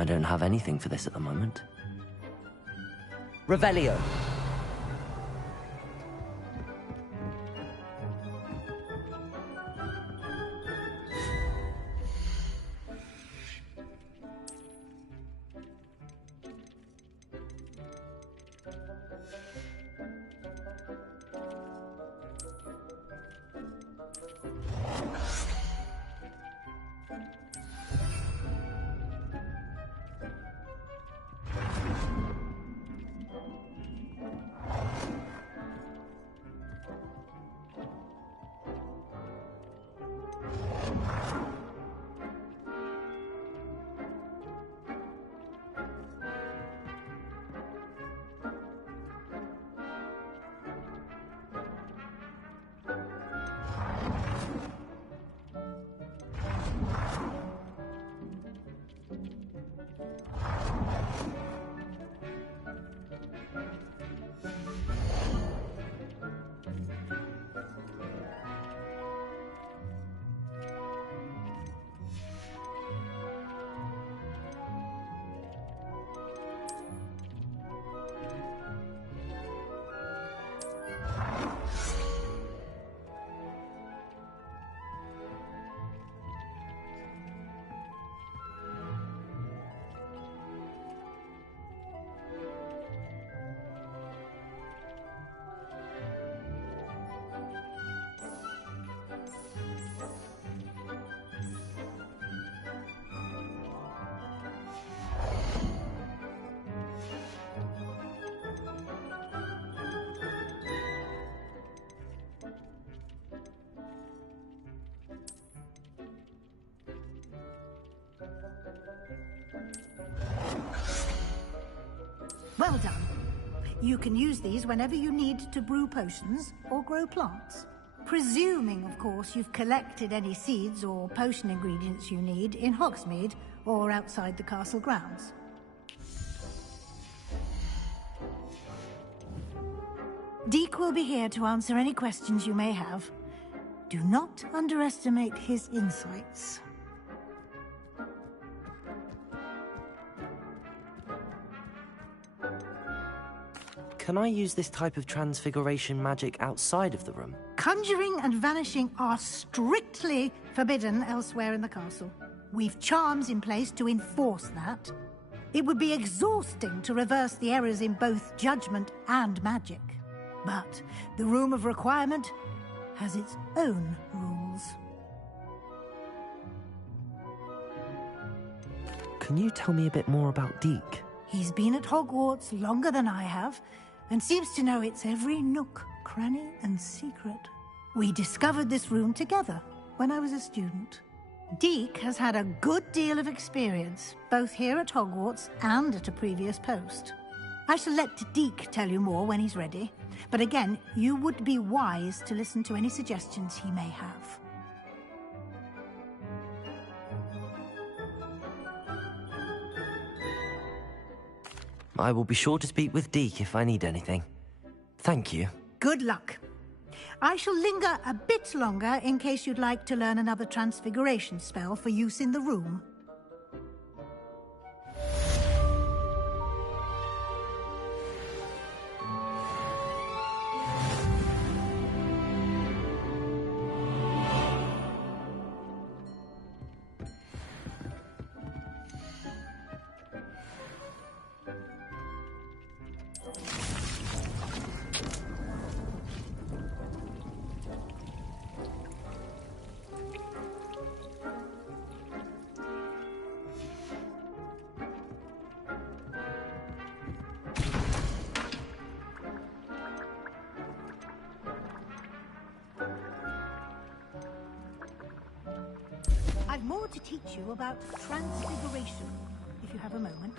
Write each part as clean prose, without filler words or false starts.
I don't have anything for this at the moment. Revelio! Well done. You can use these whenever you need to brew potions or grow plants. Presuming, of course, you've collected any seeds or potion ingredients you need in Hogsmeade or outside the castle grounds. Deek will be here to answer any questions you may have. Do not underestimate his insights. Can I use this type of transfiguration magic outside of the room? Conjuring and vanishing are strictly forbidden elsewhere in the castle. We've charms in place to enforce that. It would be exhausting to reverse the errors in both judgment and magic. But the Room of Requirement has its own rules. Can you tell me a bit more about Deek? He's been at Hogwarts longer than I have, and seems to know its every nook, cranny, and secret. We discovered this room together when I was a student. Deek has had a good deal of experience, both here at Hogwarts and at a previous post. I shall let Deek tell you more when he's ready, but again, you would be wise to listen to any suggestions he may have. I will be sure to speak with Deek if I need anything. Thank you. Good luck. I shall linger a bit longer in case you'd like to learn another transfiguration spell for use in the room. I've more to teach you about transfiguration, if you have a moment.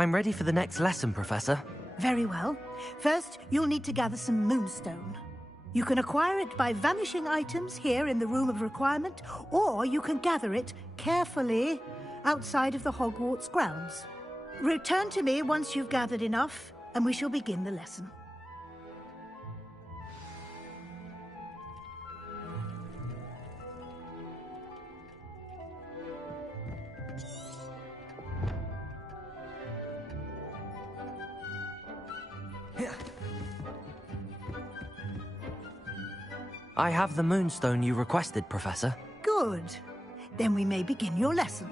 I'm ready for the next lesson, Professor. Very well. First, you'll need to gather some moonstone. You can acquire it by vanishing items here in the Room of Requirement, or you can gather it carefully outside of the Hogwarts grounds. Return to me once you've gathered enough, and we shall begin the lesson. I have the moonstone you requested, Professor. Good. Then we may begin your lesson.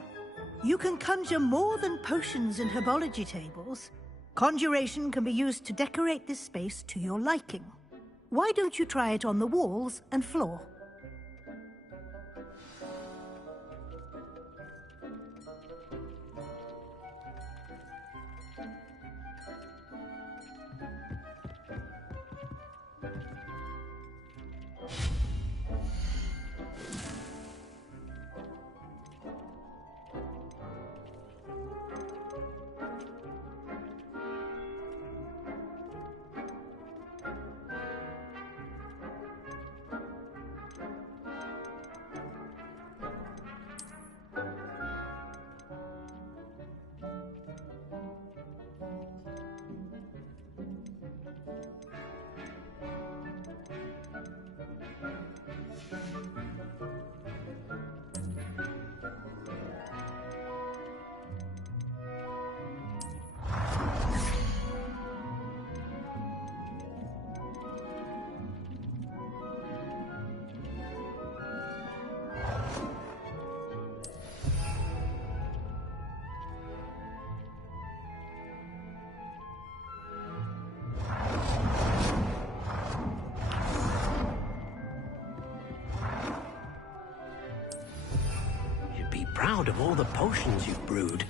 You can conjure more than potions and herbology tables. Conjuration can be used to decorate this space to your liking. Why don't you try it on the walls and floor? Proud of all the potions you've brewed.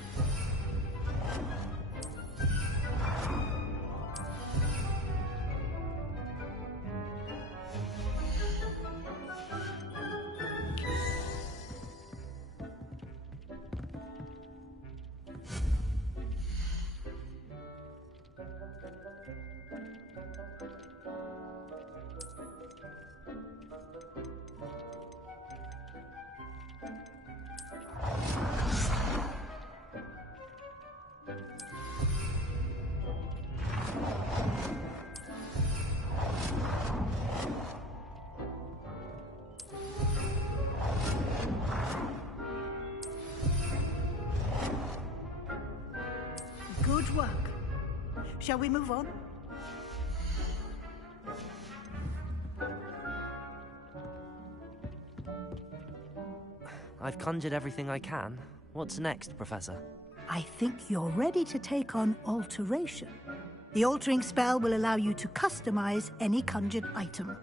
Good work. Shall we move on? I've conjured everything I can. What's next, Professor? I think you're ready to take on alteration. The altering spell will allow you to customize any conjured item.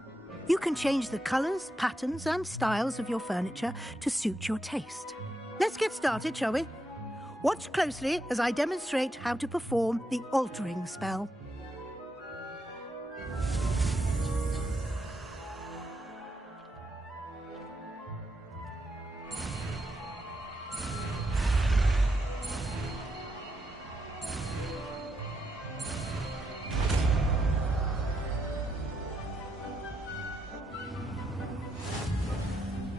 You can change the colors, patterns, and styles of your furniture to suit your taste. Let's get started, shall we? Watch closely as I demonstrate how to perform the altering spell.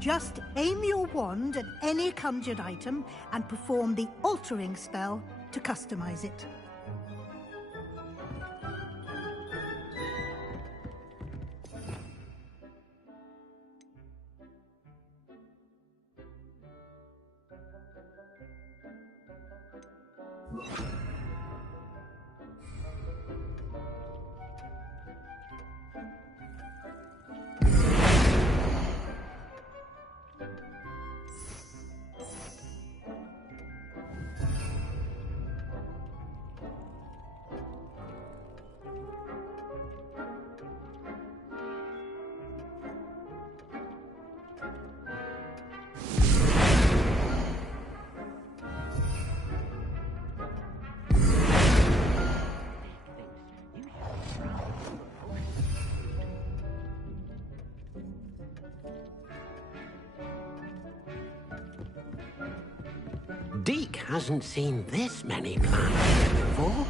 Just aim your wand at any conjured item and perform the altering spell to customize it. Deke hasn't seen this many plants here before.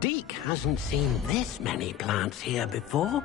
Deke hasn't seen this many plants here before.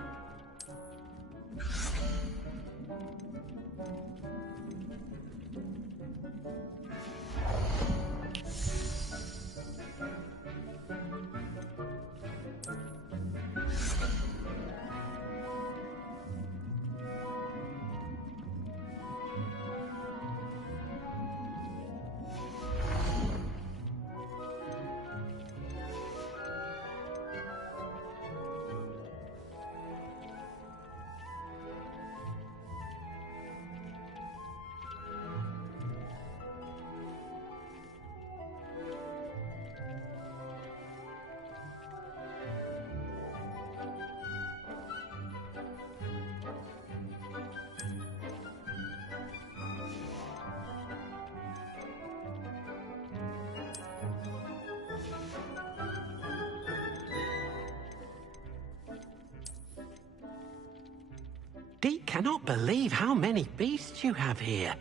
Deke cannot believe how many beasts you have here.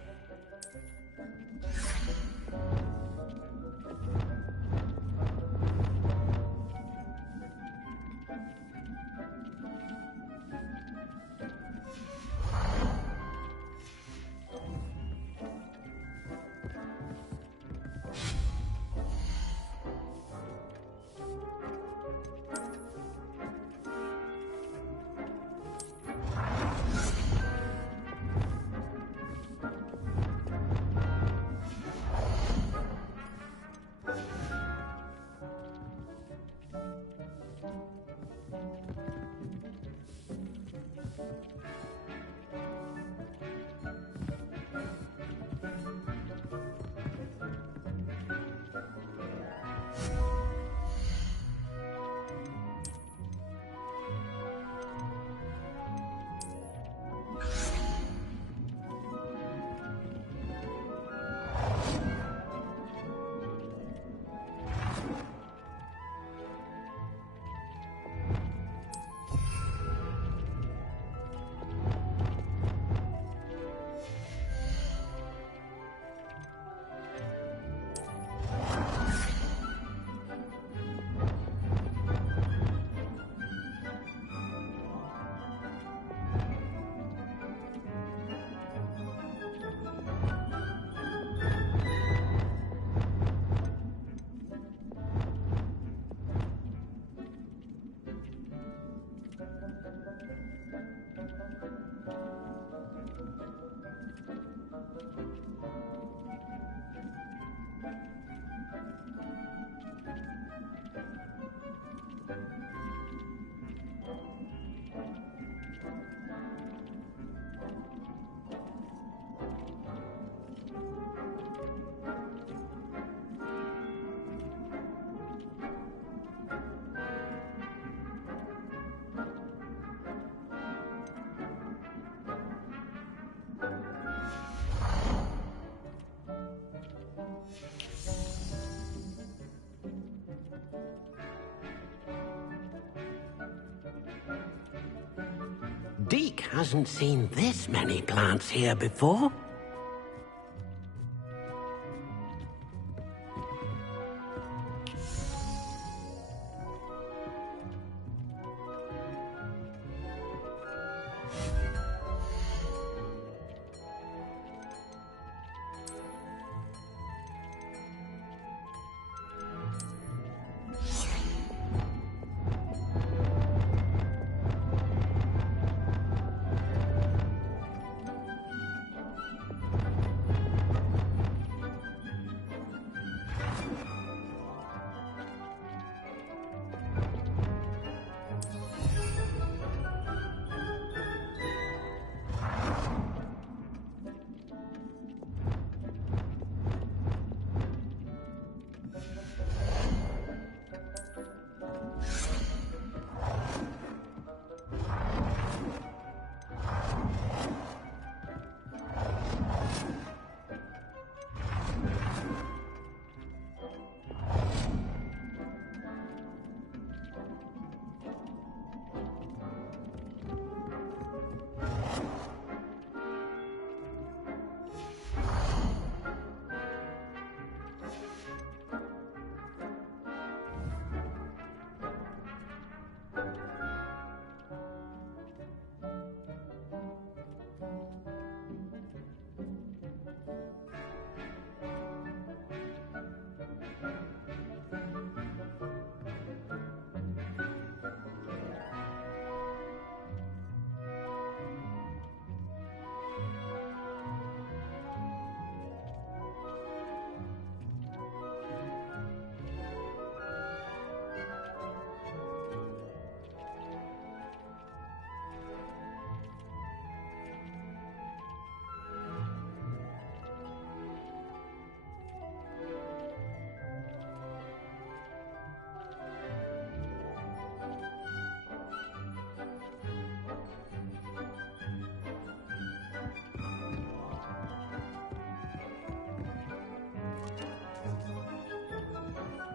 Deke hasn't seen this many plants here before.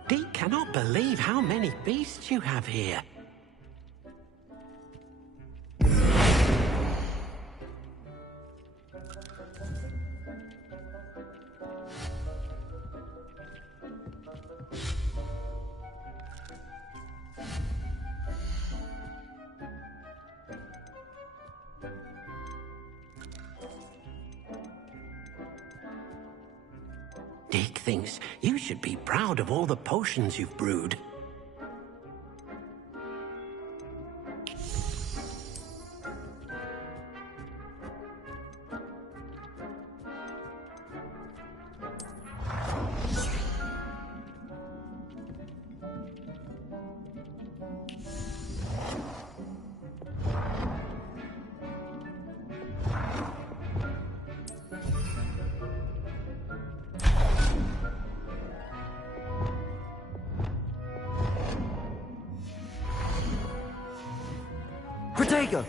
Deke cannot believe how many beasts you have here. Dick thinks you should be proud of all the potions you've brewed. Protego!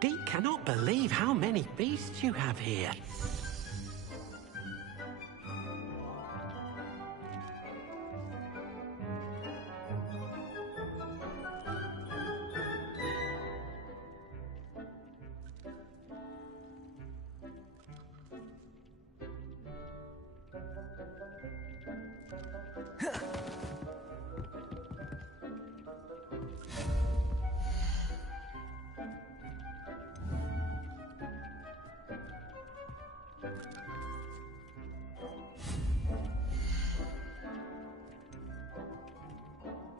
Deke cannot believe how many beasts you have here.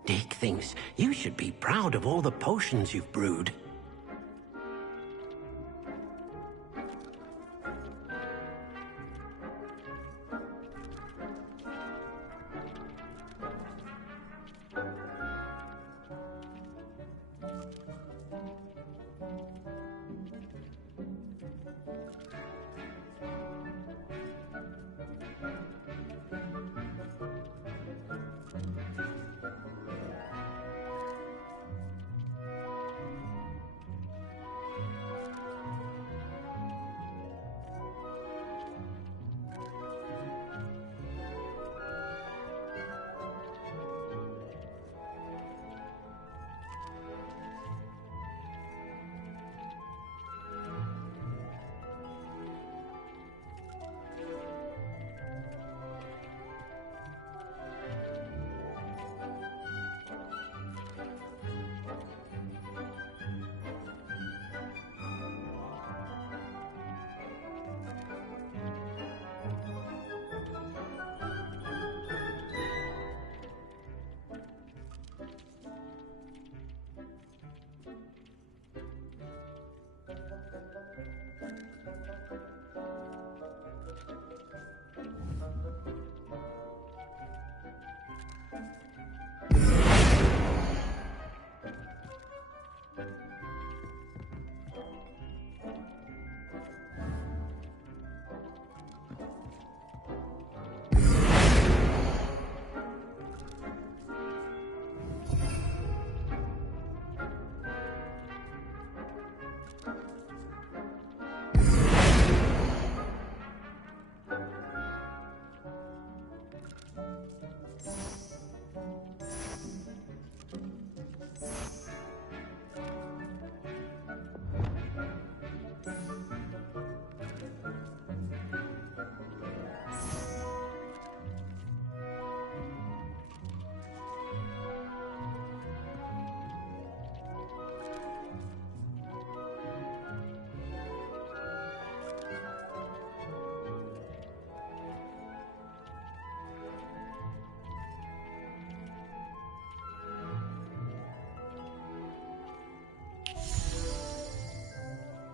Dick thinks you should be proud of all the potions you've brewed.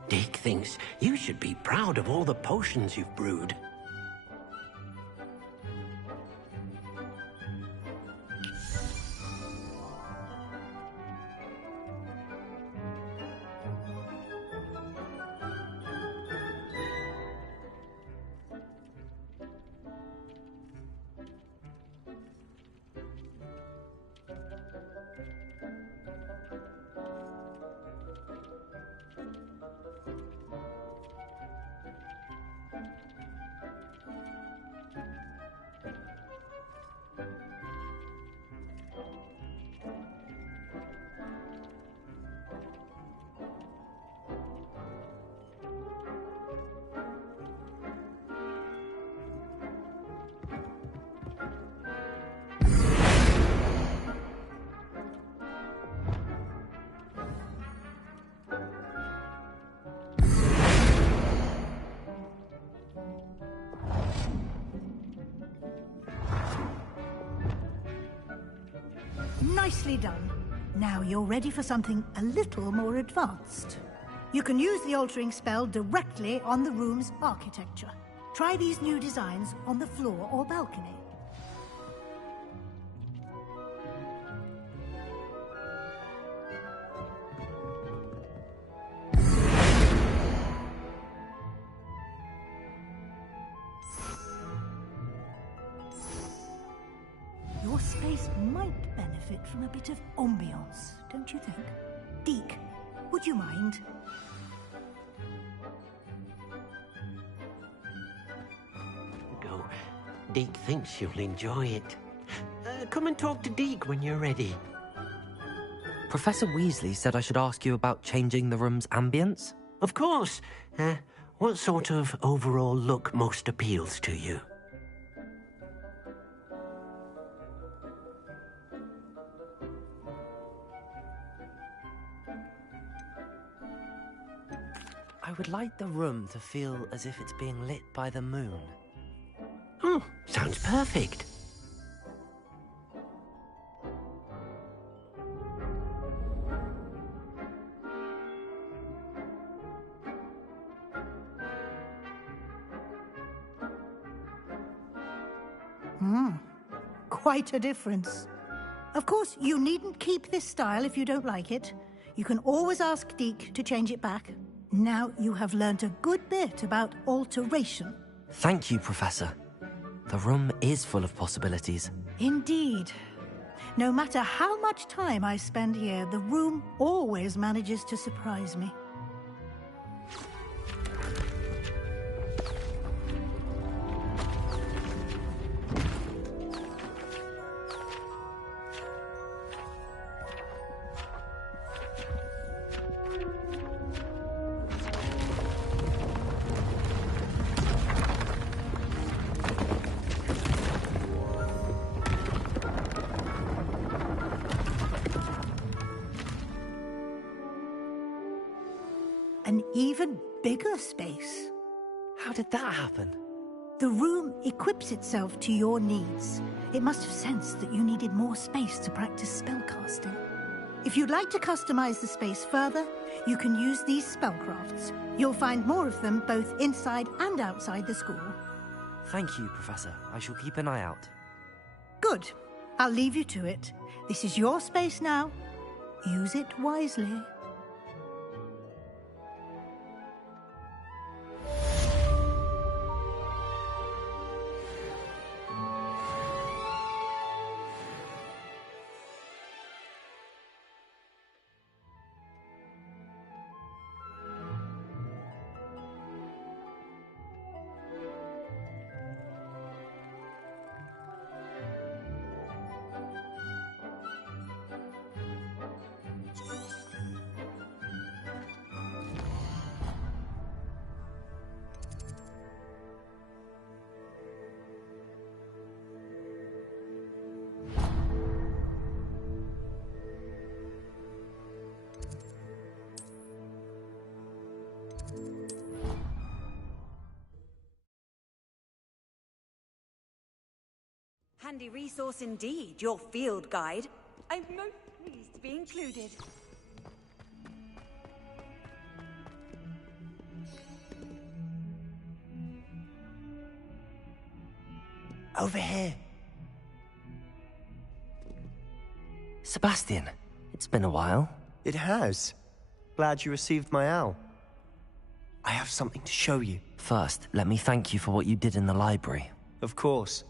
Dick thinks you should be proud of all the potions you've brewed. Nicely done. Now you're ready for something a little more advanced. You can use the altering spell directly on the room's architecture. Try these new designs on the floor or balcony. Your space might benefit from a bit of ambiance, don't you think? Deke, would you mind? Go. Deke thinks you'll enjoy it. Come and talk to Deke when you're ready. Professor Weasley said I should ask you about changing the room's ambience? Of course. What sort of overall look most appeals to you? I would like the room to feel as if it's being lit by the moon. Oh, sounds perfect. Quite a difference. Of course, you needn't keep this style if you don't like it. You can always ask Deke to change it back. Now you have learnt a good bit about alteration. Thank you, Professor. The room is full of possibilities. Indeed. No matter how much time I spend here, the room always manages to surprise me. An even bigger space. How did that happen? The room equips itself to your needs. It must have sensed that you needed more space to practice spellcasting. If you'd like to customize the space further, you can use these spellcrafts. You'll find more of them both inside and outside the school. Thank you, Professor. I shall keep an eye out. Good. I'll leave you to it. This is your space now. Use it wisely. Handy resource indeed, your field guide. I'm most pleased to be included. Over here. Sebastian, it's been a while. It has. Glad you received my owl. I have something to show you. First, let me thank you for what you did in the library. Of course.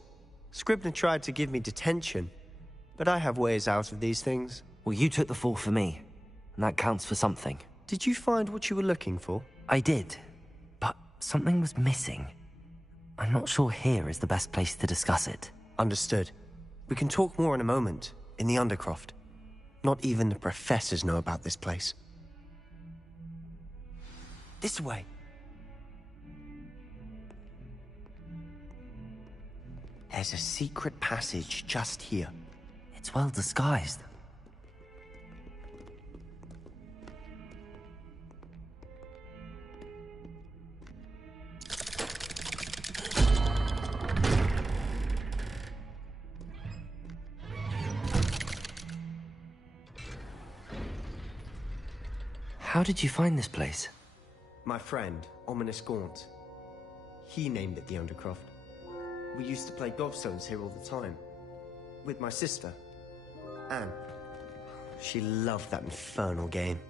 Scribner tried to give me detention, but I have ways out of these things. Well, you took the fall for me, and that counts for something. Did you find what you were looking for? I did, but something was missing. I'm not sure here is the best place to discuss it. Understood. We can talk more in a moment, in the Undercroft. Not even the professors know about this place. This way. There's a secret passage just here. It's well disguised. How did you find this place? My friend, Ominous Gaunt. He named it the Undercroft. We used to play gobstones here all the time. With my sister, Anne. She loved that infernal game.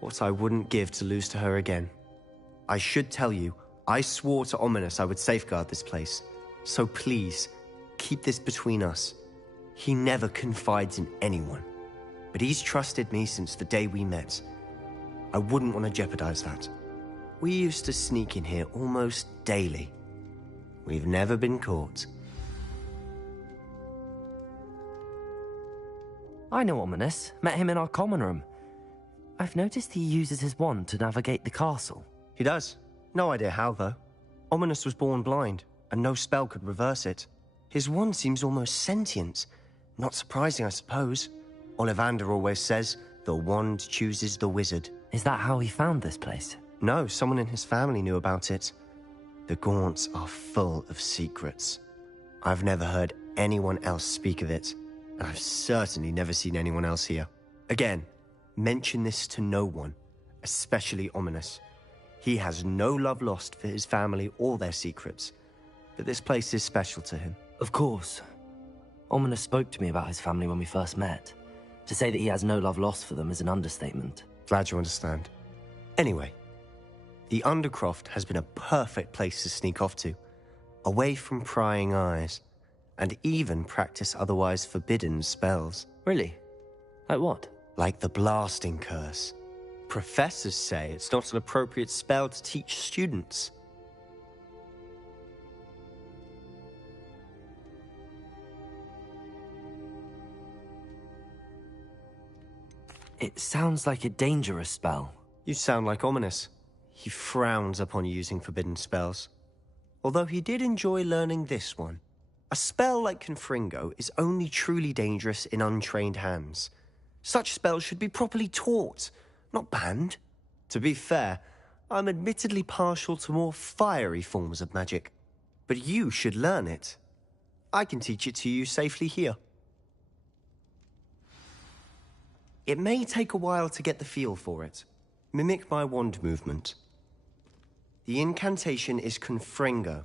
What I wouldn't give to lose to her again. I should tell you, I swore to Ominous I would safeguard this place. So please, keep this between us. He never confides in anyone. But he's trusted me since the day we met. I wouldn't want to jeopardize that. We used to sneak in here almost daily. We've never been caught. I know Ominous. Met him in our common room. I've noticed he uses his wand to navigate the castle. He does. No idea how, though. Ominous was born blind, and no spell could reverse it. His wand seems almost sentient. Not surprising, I suppose. Ollivander always says, the wand chooses the wizard. Is that how he found this place? No, someone in his family knew about it. The Gaunts are full of secrets. I've never heard anyone else speak of it, and I've certainly never seen anyone else here. Again, mention this to no one, especially Ominous. He has no love lost for his family or their secrets, but this place is special to him. Of course. Ominous spoke to me about his family when we first met. To say that he has no love lost for them is an understatement. Glad you understand. Anyway, the Undercroft has been a perfect place to sneak off to, away from prying eyes, and even practice otherwise forbidden spells. Really? Like what? Like the blasting curse. Professors say it's not an appropriate spell to teach students. It sounds like a dangerous spell. You sound like Ominous. He frowns upon using forbidden spells. Although he did enjoy learning this one. A spell like Confringo is only truly dangerous in untrained hands. Such spells should be properly taught, not banned. To be fair, I'm admittedly partial to more fiery forms of magic. But you should learn it. I can teach it to you safely here. It may take a while to get the feel for it. Mimic my wand movement. The incantation is Confringo.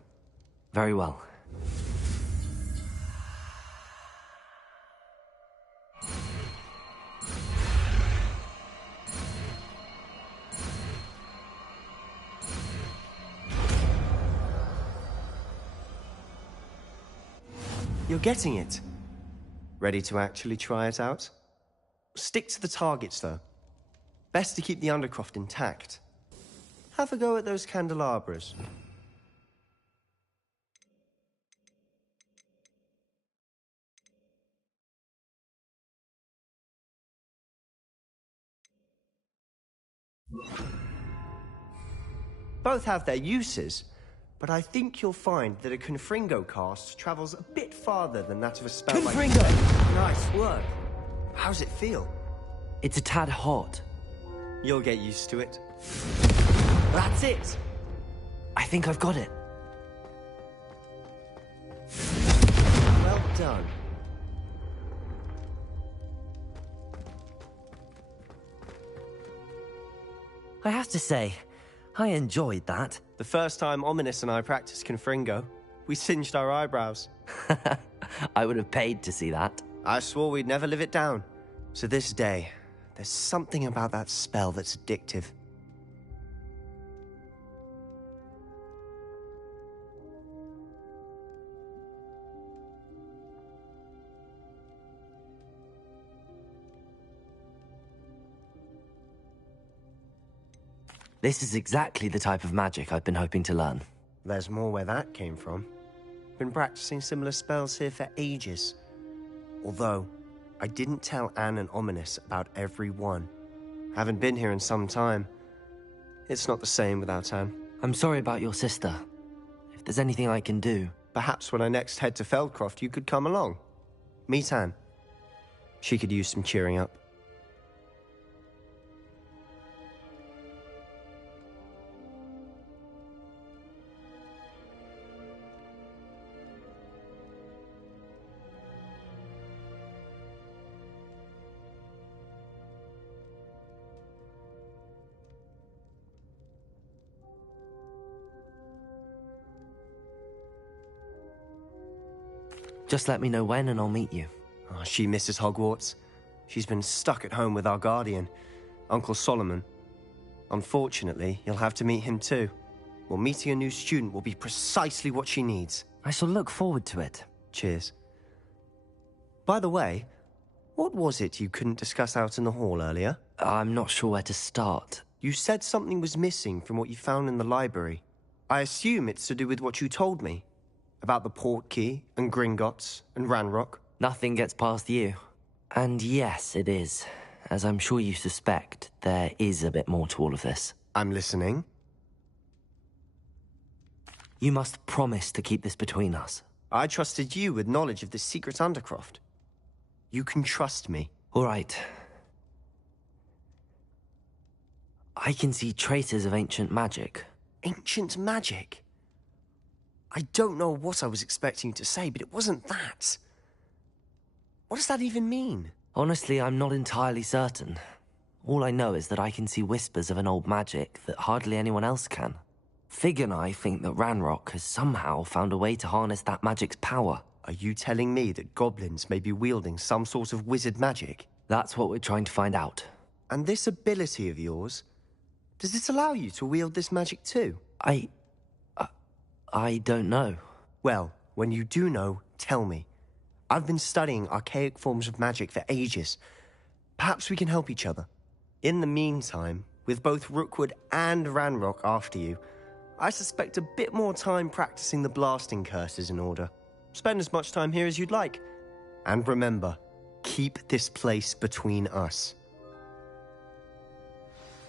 Very well. You're getting it. Ready to actually try it out? Stick to the targets, though. Best to keep the Undercroft intact. Have a go at those candelabras. Both have their uses, but I think you'll find that a Confringo cast travels a bit farther than that of a spell like... Confringo! Nice work. How's it feel? It's a tad hot. You'll get used to it. That's it! I think I've got it. Well done. I have to say, I enjoyed that. The first time Ominous and I practiced Confringo, We singed our eyebrows. I would have paid to see that. I swore we'd never live it down. So this day, there's something about that spell that's addictive. This is exactly the type of magic I've been hoping to learn. There's more where that came from. Been practicing similar spells here for ages. Although, I didn't tell Anne and Ominous about every one. Haven't been here in some time. It's not the same without Anne. I'm sorry about your sister. If there's anything I can do... Perhaps when I next head to Feldcroft, you could come along. Meet Anne. She could use some cheering up. Just let me know when and I'll meet you. Oh, she misses Hogwarts. She's been stuck at home with our guardian, Uncle Solomon. Unfortunately, you'll have to meet him too. Well, meeting a new student will be precisely what she needs. I shall look forward to it. Cheers. By the way, what was it you couldn't discuss out in the hall earlier? I'm not sure where to start. You said something was missing from what you found in the library. I assume it's to do with what you told me. About the Portkey, and Gringotts, and Ranrock. Nothing gets past you. And yes, it is. As I'm sure you suspect, there is a bit more to all of this. I'm listening. You must promise to keep this between us. I trusted you with knowledge of this secret Undercroft. You can trust me. All right. I can see traces of ancient magic. Ancient magic? I don't know what I was expecting you to say, but it wasn't that. What does that even mean? Honestly, I'm not entirely certain. All I know is that I can see whispers of an old magic that hardly anyone else can. Fig and I think that Ranrock has somehow found a way to harness that magic's power. Are you telling me that goblins may be wielding some sort of wizard magic? That's what we're trying to find out. And this ability of yours, does it allow you to wield this magic too? I don't know. Well, when you do know, tell me. I've been studying archaic forms of magic for ages. Perhaps we can help each other. In the meantime, with both Rookwood and Ranrock after you, I suspect a bit more time practicing the blasting curse is in order. Spend as much time here as you'd like. And remember, keep this place between us.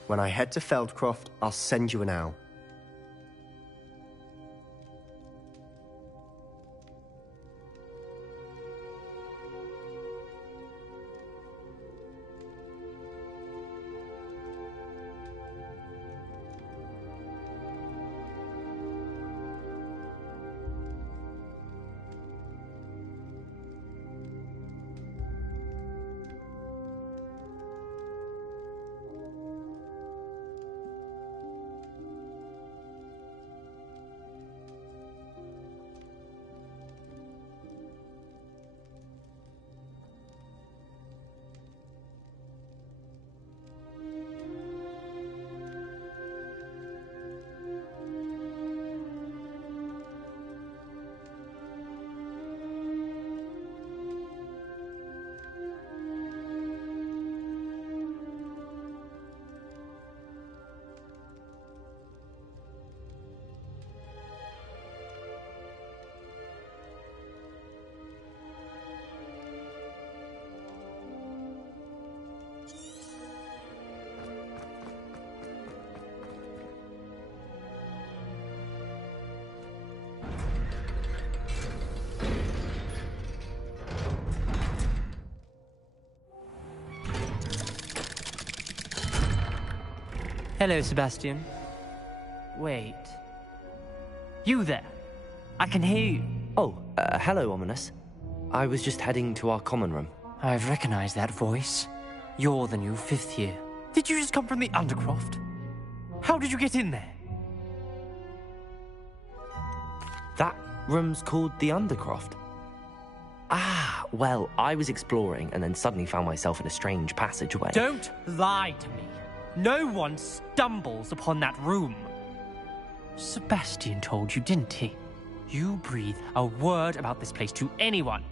When I head to Feldcroft, I'll send you an owl. Hello, Sebastian. Wait. You there? I can hear you. Oh, hello, Ominous. I was just heading to our common room. I've recognized that voice. You're the new fifth year. Did you just come from the Undercroft? How did you get in there? Rooms called the Undercroft? Ah, well, I was exploring and then suddenly found myself in a strange passageway. Don't lie to me. No one stumbles upon that room. Sebastian told you, didn't he? You breathe a word about this place to anyone,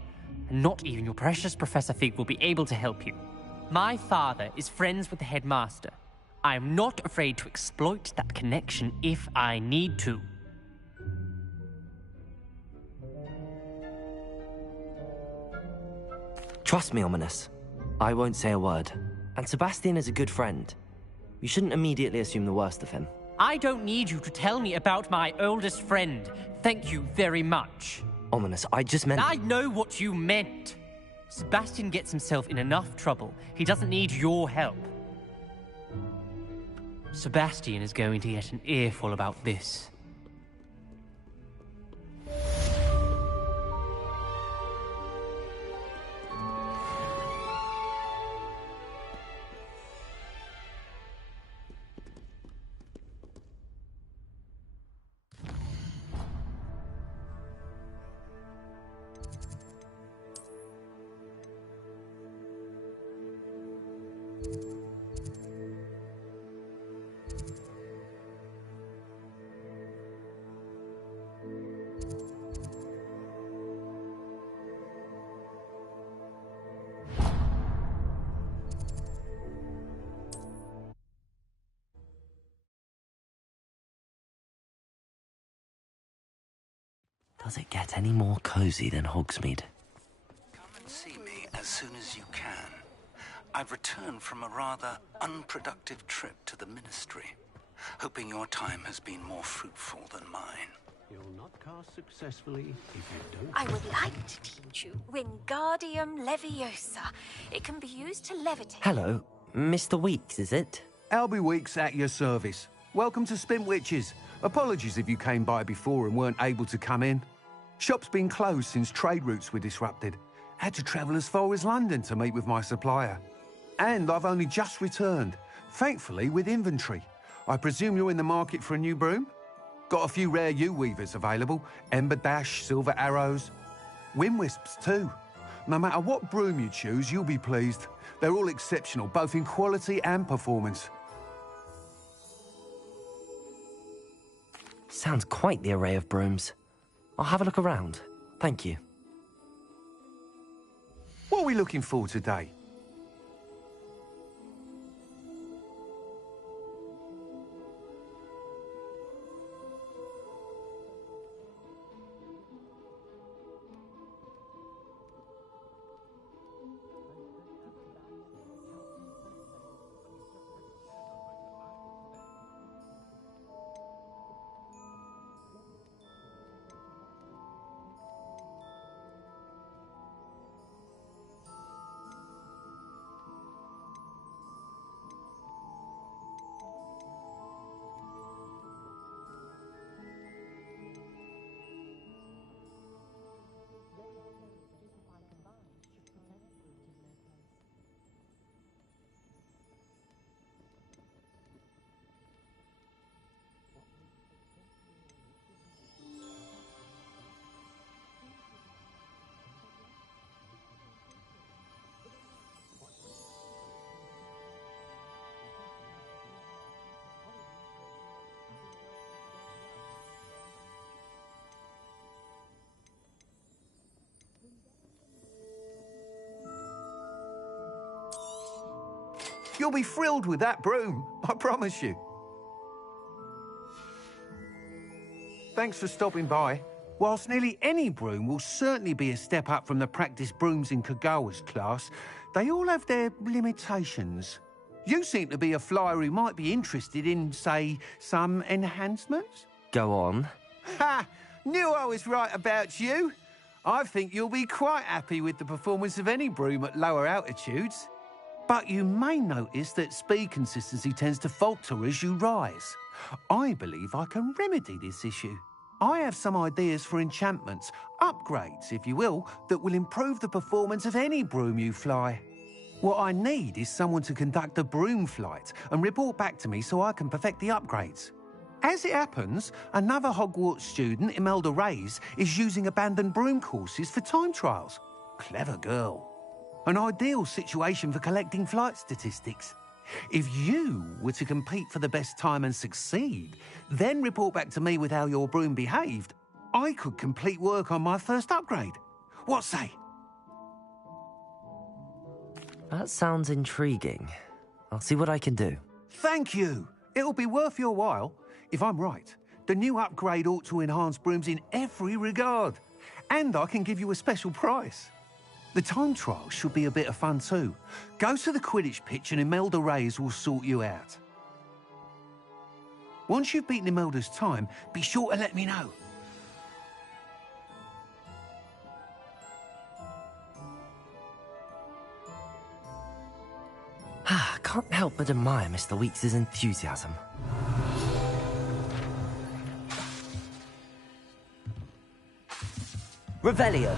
and not even your precious Professor Fig will be able to help you. My father is friends with the headmaster. I am not afraid to exploit that connection if I need to. Trust me, Ominous. I won't say a word. And Sebastian is a good friend. You shouldn't immediately assume the worst of him. I don't need you to tell me about my oldest friend. Thank you very much. Ominous, I just meant... I know what you meant. Sebastian gets himself in enough trouble. He doesn't need your help. Sebastian is going to get an earful about this. Does it get any more cozy than Hogsmeade? Come and see me as soon as you can. I've returned from a rather unproductive trip to the Ministry, hoping your time has been more fruitful than mine. You'll not cast successfully if you don't. I would like to teach you Wingardium Leviosa. It can be used to levitate. Hello, Mr. Weeks, is it? Albie Weeks at your service. Welcome to Spintwitches. Apologies if you came by before and weren't able to come in. Shop's been closed since trade routes were disrupted. Had to travel as far as London to meet with my supplier. And I've only just returned, thankfully with inventory. I presume you're in the market for a new broom? Got a few rare yew-weavers available. Ember Dash, Silver Arrows. Wind Wisps too. No matter what broom you choose, you'll be pleased. They're all exceptional, both in quality and performance. Sounds quite the array of brooms. I'll have a look around. Thank you. What are we looking for today? You'll be thrilled with that broom, I promise you. Thanks for stopping by. Whilst nearly any broom will certainly be a step up from the practice brooms in Kagawa's class, they all have their limitations. You seem to be a flyer who might be interested in, say, some enhancements? Go on. Ha! Knew I was right about you. I think you'll be quite happy with the performance of any broom at lower altitudes. But you may notice that speed consistency tends to falter as you rise. I believe I can remedy this issue. I have some ideas for enchantments, upgrades, if you will, that will improve the performance of any broom you fly. What I need is someone to conduct a broom flight and report back to me so I can perfect the upgrades. As it happens, another Hogwarts student, Imelda Reyes, is using abandoned broom courses for time trials. Clever girl. An ideal situation for collecting flight statistics. If you were to compete for the best time and succeed, then report back to me with how your broom behaved, I could complete work on my first upgrade. What say? That sounds intriguing. I'll see what I can do. Thank you. It'll be worth your while. If I'm right, the new upgrade ought to enhance brooms in every regard. And I can give you a special price. The time trial should be a bit of fun too. Go to the Quidditch pitch and Imelda Reyes will sort you out. Once you've beaten Imelda's time, be sure to let me know. Can't help but admire Mr. Weeks' enthusiasm. Revelio.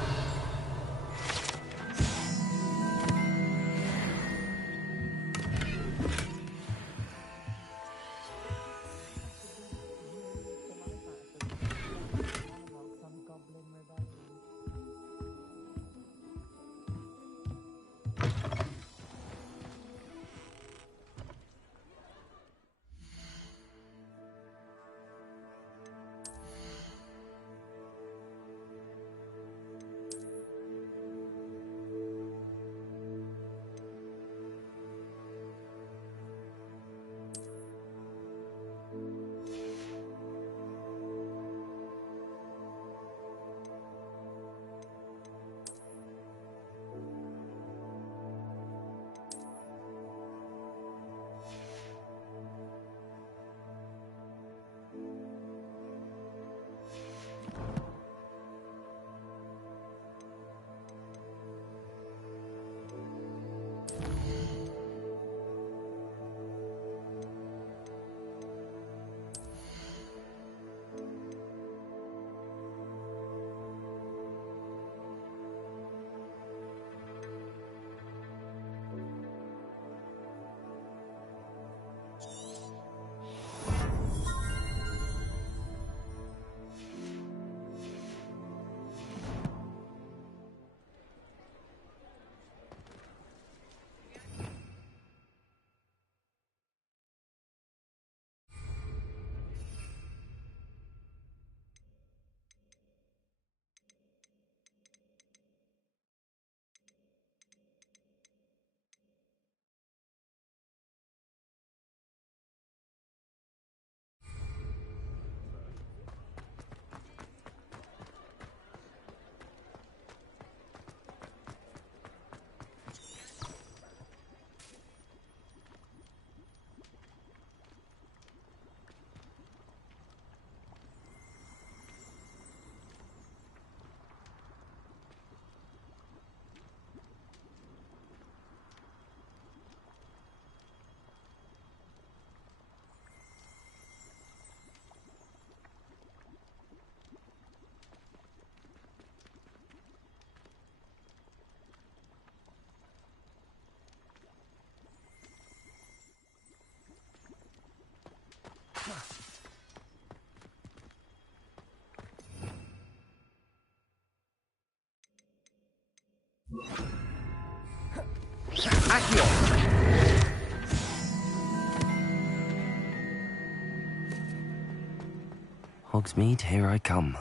Hogsmeade, here I come.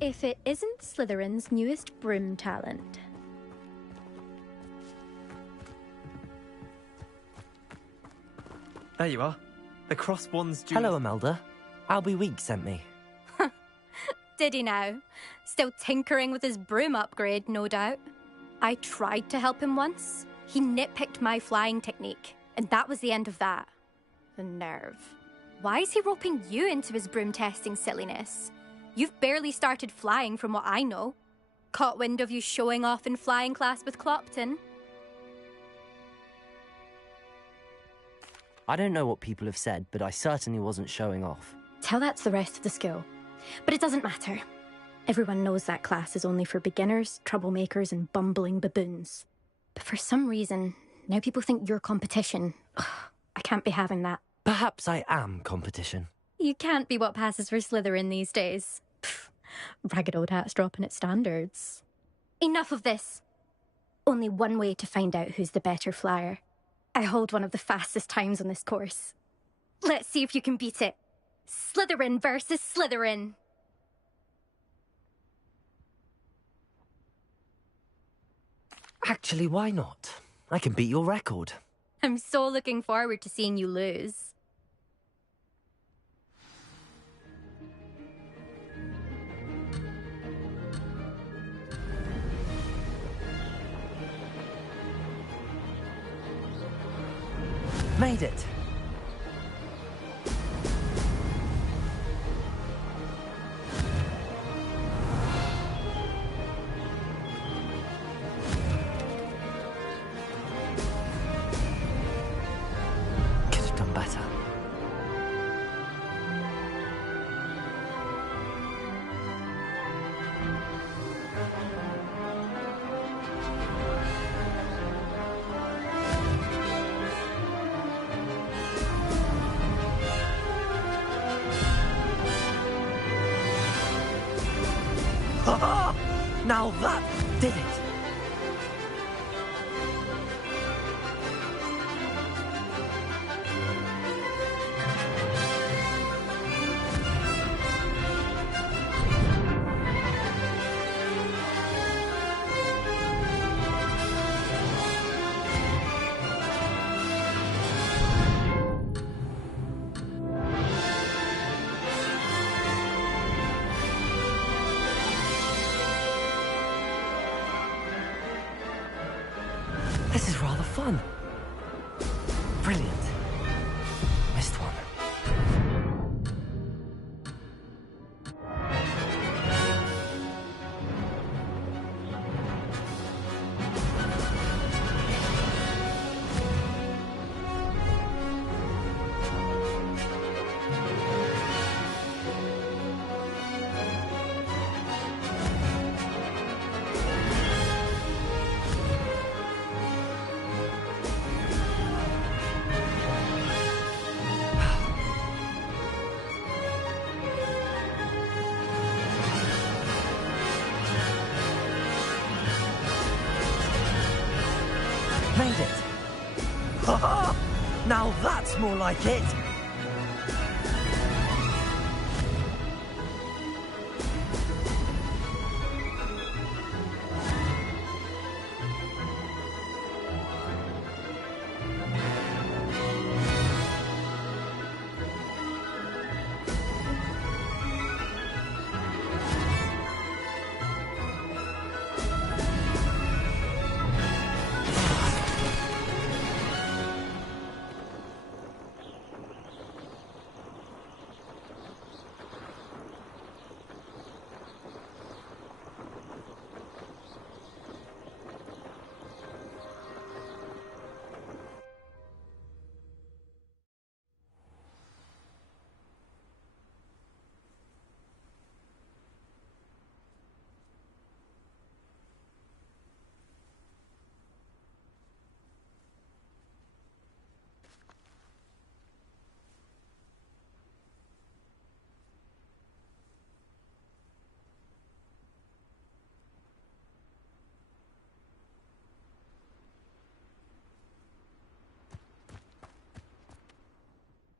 If it isn't Slytherin's newest broom talent. There you are. The crossed one's due. Hello, Imelda. Albie Week sent me. Did he now? Still tinkering with his broom upgrade, no doubt. I tried to help him once. He nitpicked my flying technique, and that was the end of that. The nerve. Why is he roping you into his broom testing silliness? You've barely started flying from what I know. Caught wind of you showing off in flying class with Clopton. I don't know what people have said, but I certainly wasn't showing off. Tell that to the rest of the school. But it doesn't matter. Everyone knows that class is only for beginners, troublemakers, and bumbling baboons. But for some reason, now people think you're competition. Ugh, I can't be having that. Perhaps I am competition. You can't be what passes for Slytherin these days. Pfft, ragged old hat's dropping its standards. Enough of this. Only one way to find out who's the better flyer. I hold one of the fastest times on this course. Let's see if you can beat it. Slytherin versus Slytherin. Actually, why not? I can beat your record. I'm so looking forward to seeing you lose. Made it. Could have done better. Now that did it! This is rather fun. Brilliant. Missed one. Made it! Ha-ha! Now that's more like it!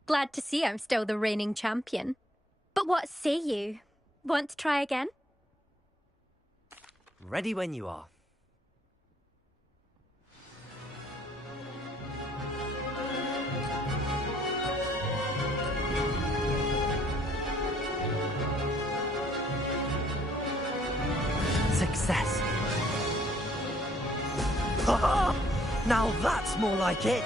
Glad to see I'm still the reigning champion. But what say you? Want to try again? Ready when you are. Success. Now that's more like it.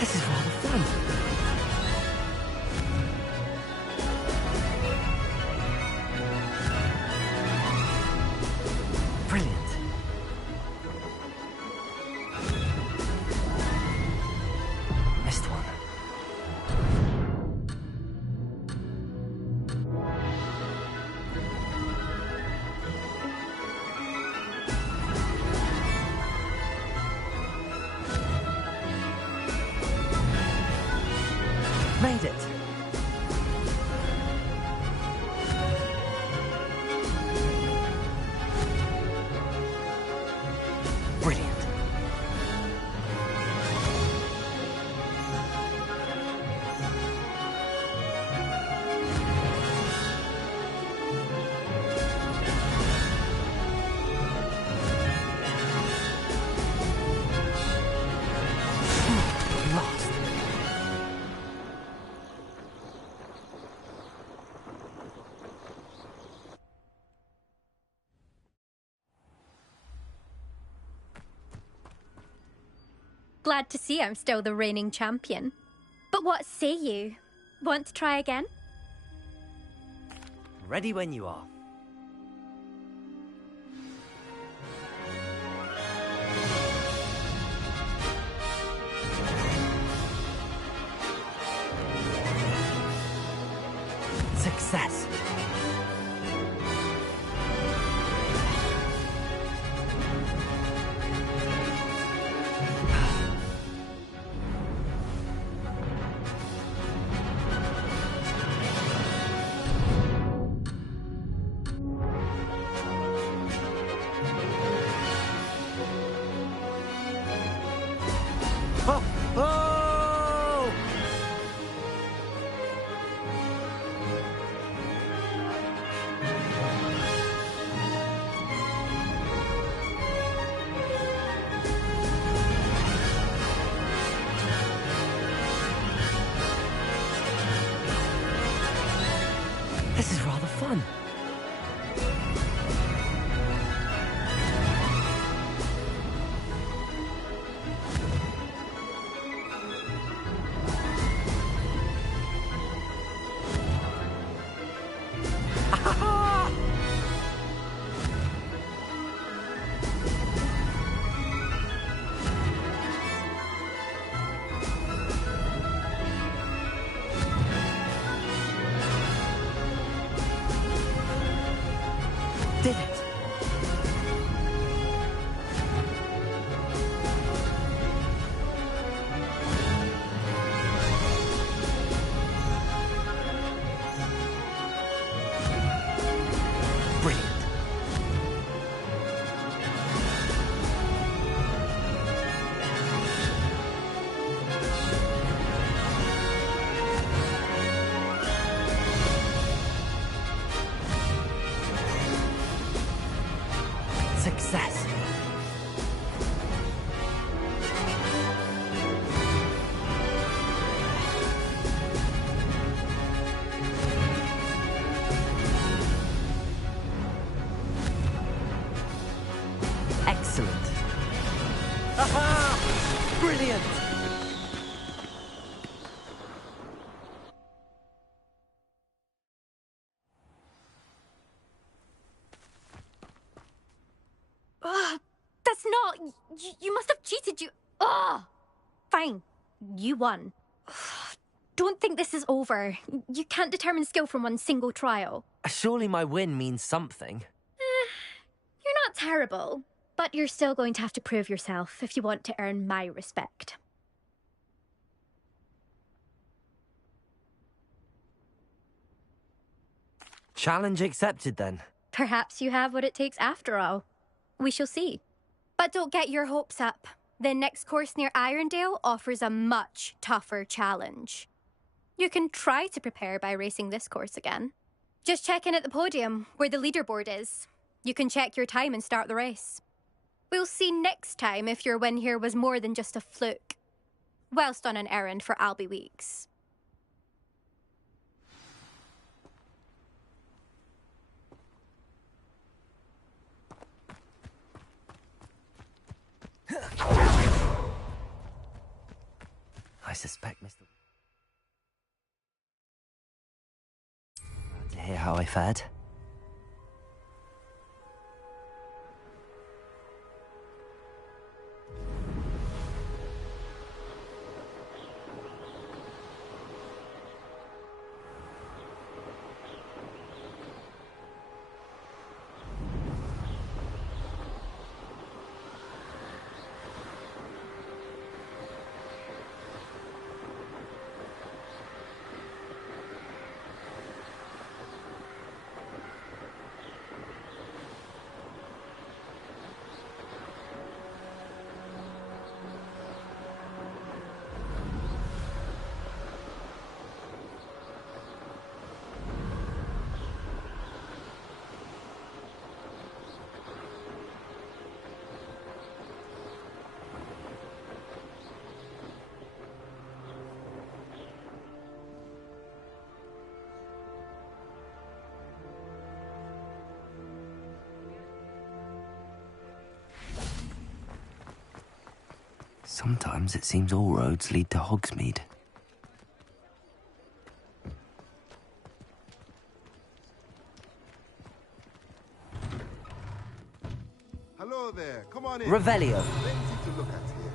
This is rather fun. Brilliant. Missed one. Made it. Brilliant. Lost. Glad to see I'm still the reigning champion. But what say you? Want to try again? Ready when you are. Success. Oh! Oh! This is rather fun. Did it. Brilliant. Success. it's not. You must have cheated. Ugh! Fine. You won. Don't think this is over. You can't determine skill from one single trial. Surely my win means something. You're not terrible, but you're still going to have to prove yourself if you want to earn my respect. Challenge accepted, then. Perhaps you have what it takes after all. We shall see. But don't get your hopes up. The next course near Irondale offers a much tougher challenge. You can try to prepare by racing this course again. Just check in at the podium, where the leaderboard is. You can check your time and start the race. We'll see next time if your win here was more than just a fluke. Whilst on an errand for Albie Weeks. I suspect Mr. Glad to hear how I fared. Sometimes it seems all roads lead to Hogsmeade. Hello there, come on in. Revelio. Plenty to look at here.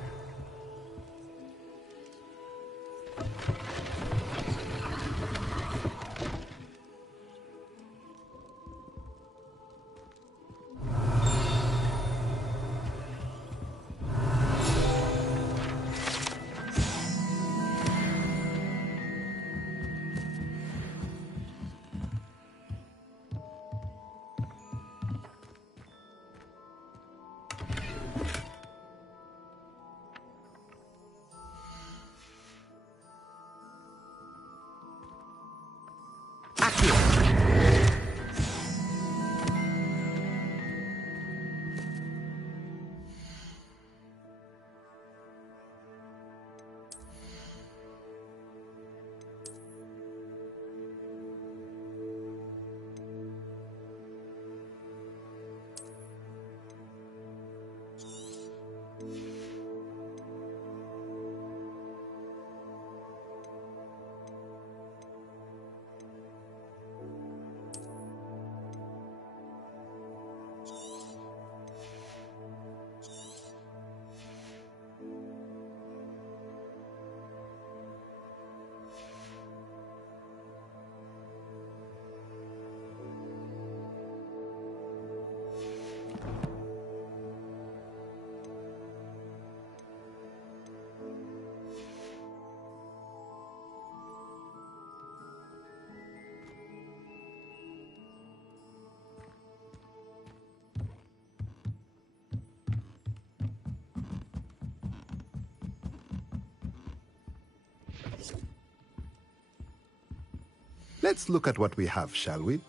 Let's look at what we have, shall we?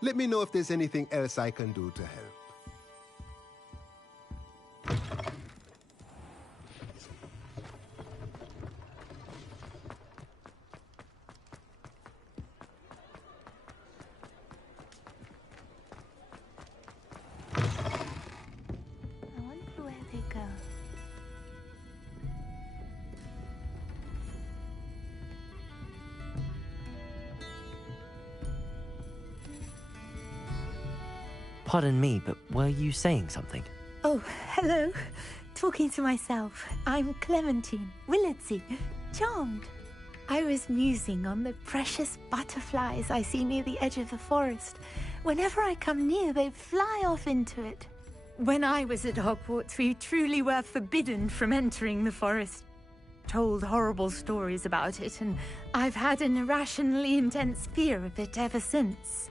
Let me know if there's anything else I can do to help. Pardon me, but were you saying something? Oh, hello. Talking to myself. I'm Clementine, Willardsy, charmed. I was musing on the precious butterflies I see near the edge of the forest. Whenever I come near, they fly off into it. When I was at Hogwarts, we truly were forbidden from entering the forest. Told horrible stories about it, and I've had an irrationally intense fear of it ever since.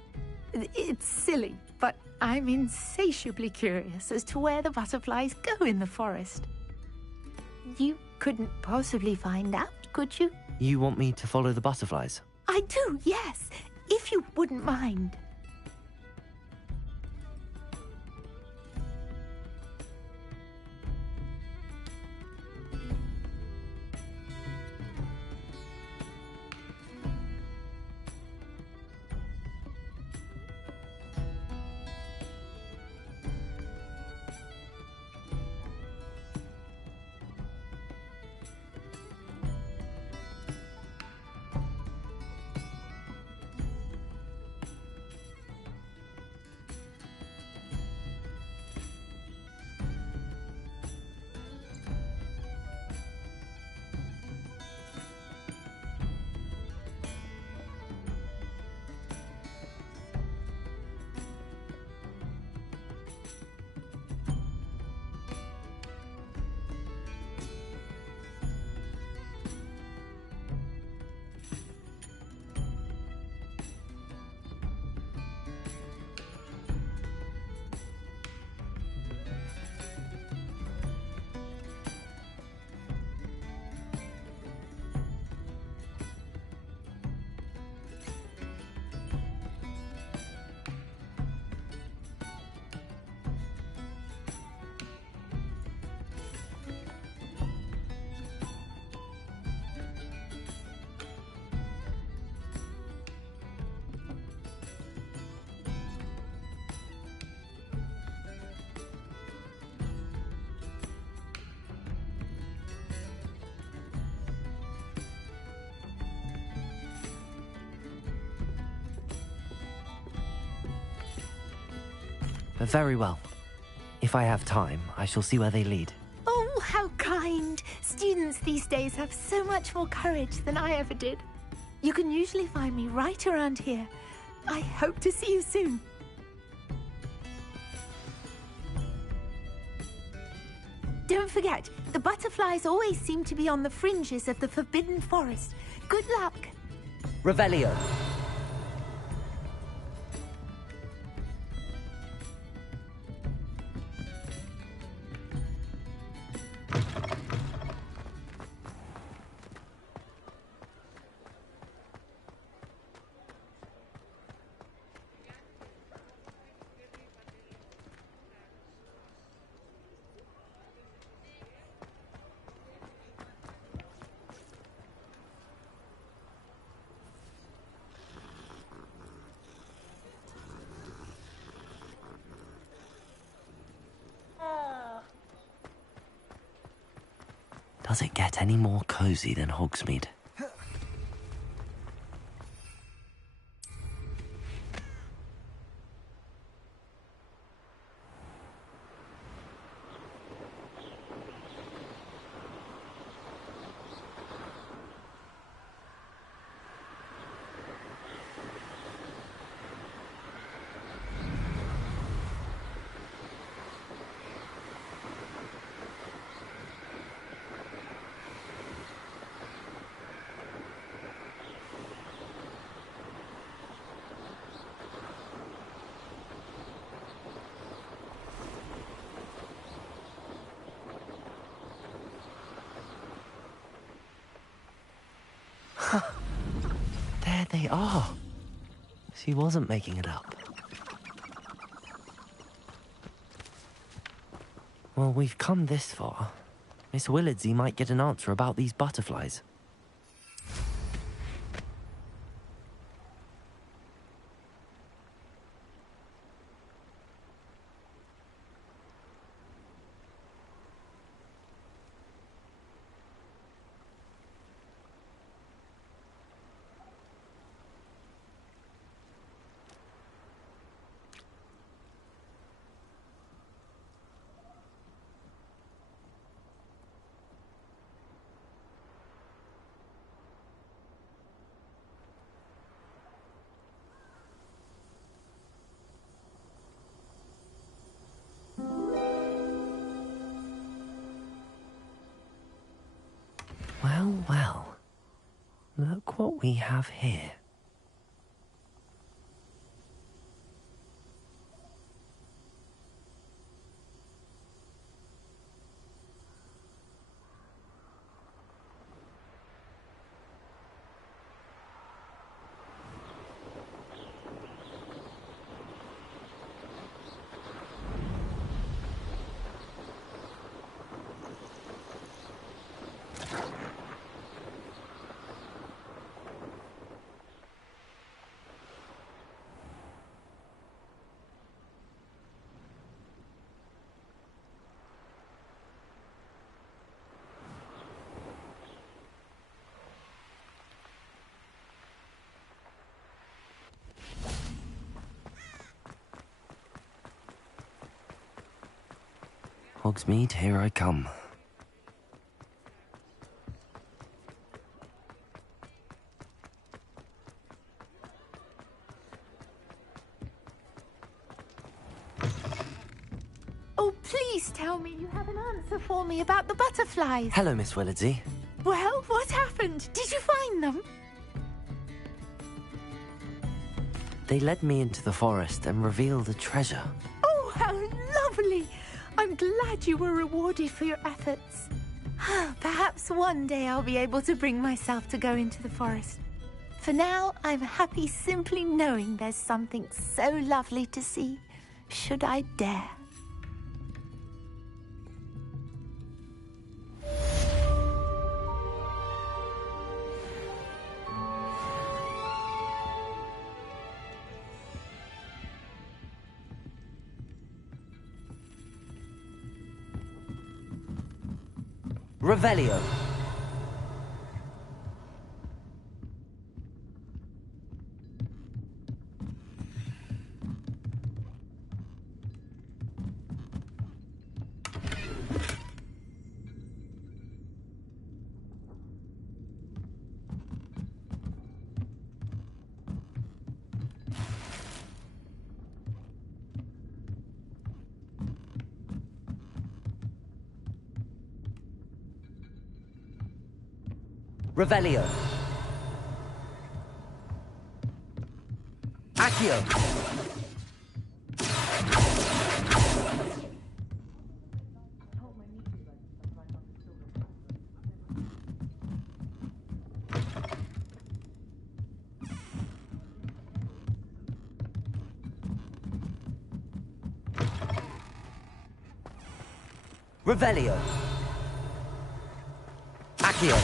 It's silly, but I'm insatiably curious as to where the butterflies go in the forest. You couldn't possibly find out, could you? You want me to follow the butterflies? I do, yes, if you wouldn't mind. Very well. If I have time, I shall see where they lead. Oh, how kind! Students these days have so much more courage than I ever did. You can usually find me right around here. I hope to see you soon. Don't forget, the butterflies always seem to be on the fringes of the Forbidden Forest. Good luck! Revelio. Does it get any more cozy than Hogsmeade? There they are. She wasn't making it up. Well, we've come this far. Miss Willardsy might get an answer about these butterflies. we have here? Hogsmeade, here I come. Oh, please tell me you have an answer for me about the butterflies. Hello, Miss Willardsey. Well, what happened? Did you find them? They led me into the forest and revealed a treasure. Oh, how lovely! I'm glad you were rewarded for your efforts. Perhaps one day I'll be able to bring myself to go into the forest. For now, I'm happy simply knowing there's something so lovely to see, should I dare. Revelio. Revelio. Accio. Revelio. Accio.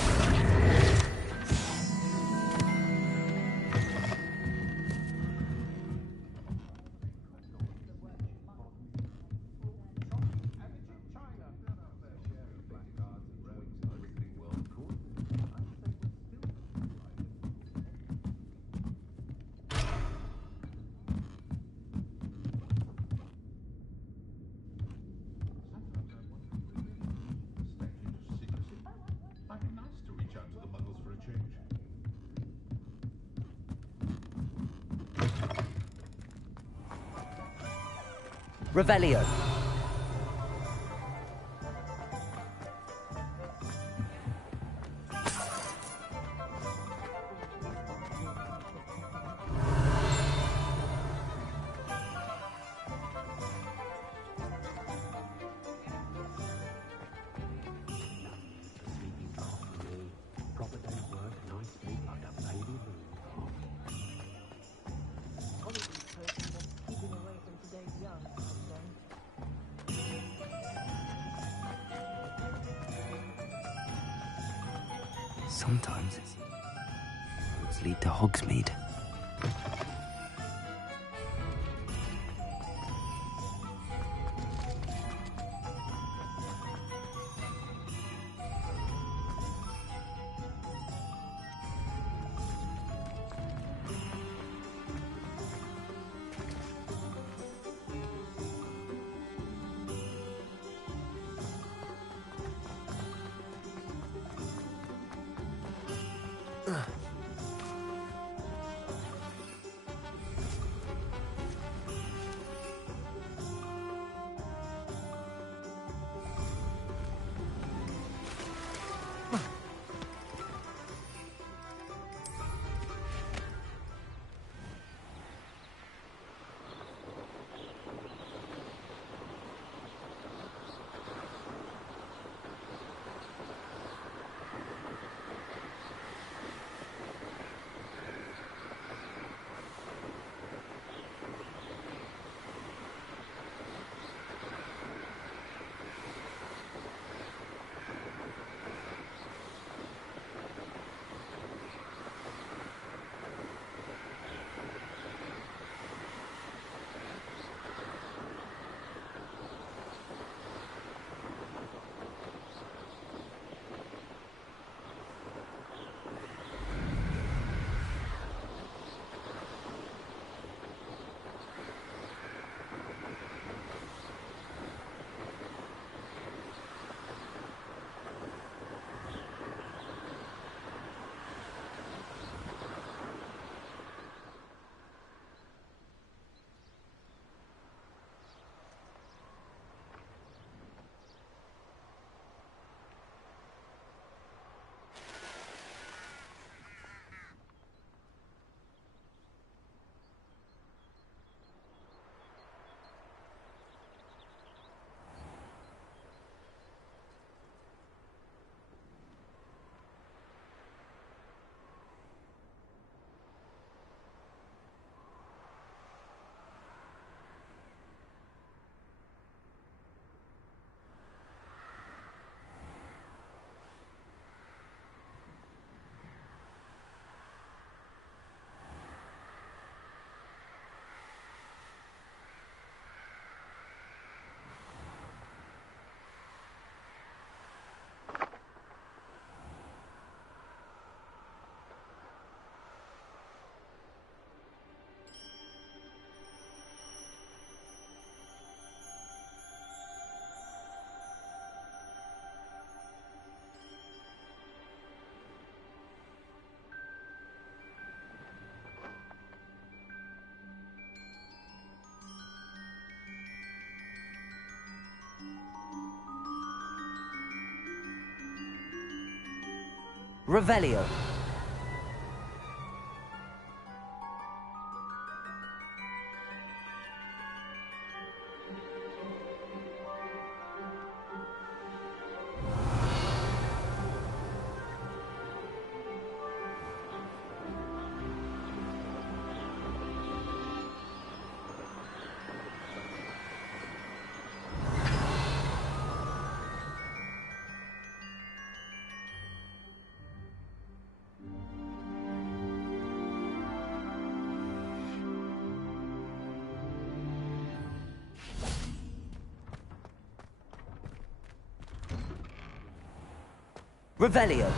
Revelio. Sometimes it's lead to Hogsmeade. Revelio. Revelio.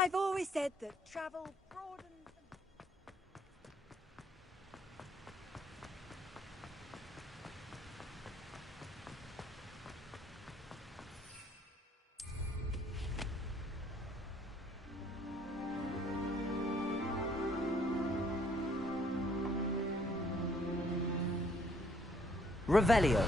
I've always said that travel broadens. Revelio.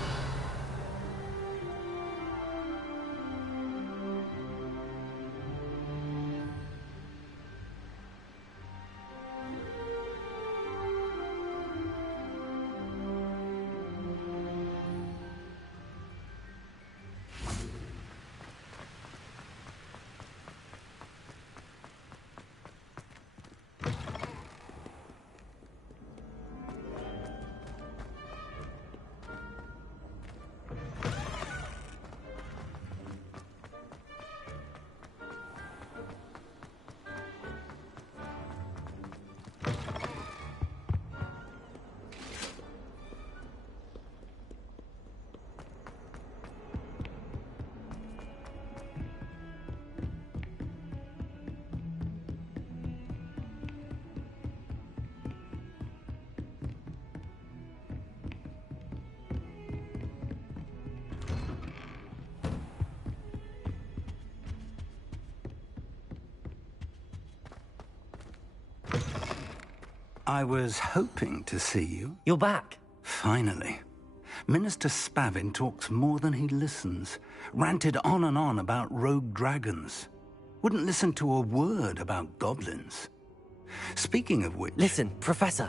I was hoping to see you. You're back. Finally. Minister Spavin talks more than he listens. Ranted on and on about rogue dragons. Wouldn't listen to a word about goblins. Speaking of which... Listen, Professor.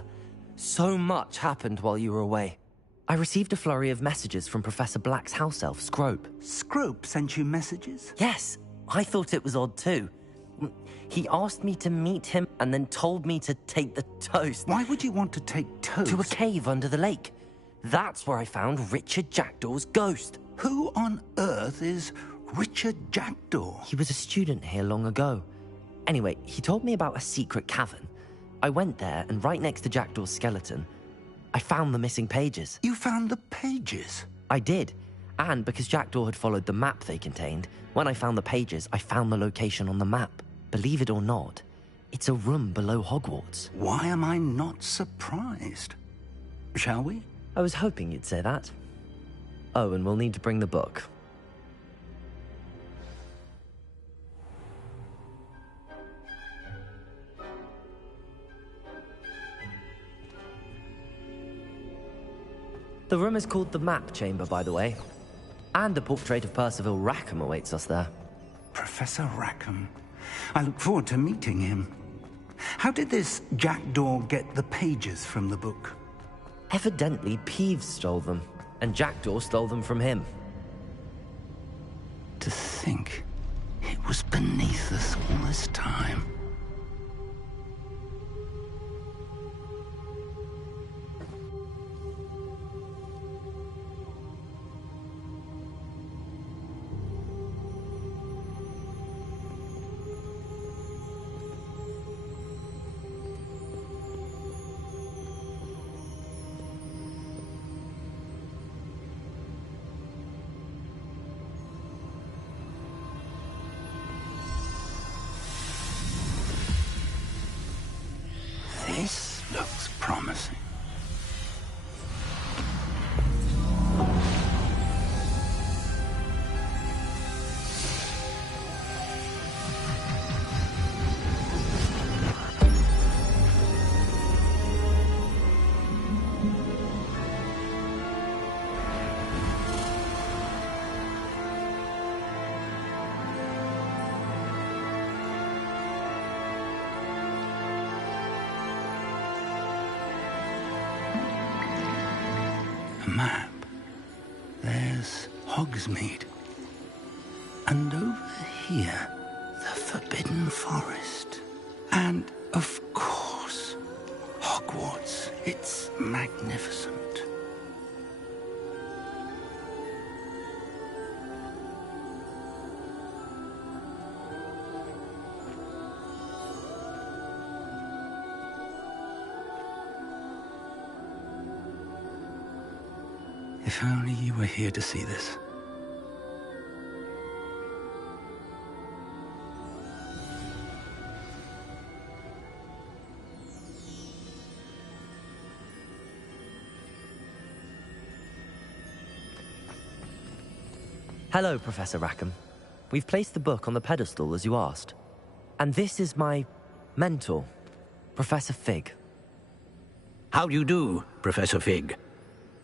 So much happened while you were away. I received a flurry of messages from Professor Black's house elf, Scrope. Scrope sent you messages? Yes. I thought it was odd too. He asked me to meet him and then told me to take the toast. Why would you want to take toast? To a cave under the lake. That's where I found Richard Jackdaw's ghost. Who on earth is Richard Jackdaw? He was a student here long ago. Anyway, he told me about a secret cavern. I went there, and right next to Jackdaw's skeleton, I found the missing pages. You found the pages? I did. And because Jackdaw had followed the map they contained, when I found the pages, I found the location on the map. Believe it or not, it's a room below Hogwarts. Why am I not surprised? Shall we? I was hoping you'd say that. Oh, and we'll need to bring the book. The room is called the Map Chamber, by the way. And a portrait of Percival Rackham awaits us there. Professor Rackham. I look forward to meeting him. How did this jackdaw get the pages from the book? Evidently, Peeves stole them, and Jackdaw stole them from him. To think it was beneath us all this time. This looks promising. Map. There's Hogsmeade. And over here, the Forbidden Forest. And, of course, Hogwarts. It's magnificent. If only you were here to see this. Hello, Professor Rackham. We've placed the book on the pedestal as you asked. And this is my mentor, Professor Fig. How do you do, Professor Fig?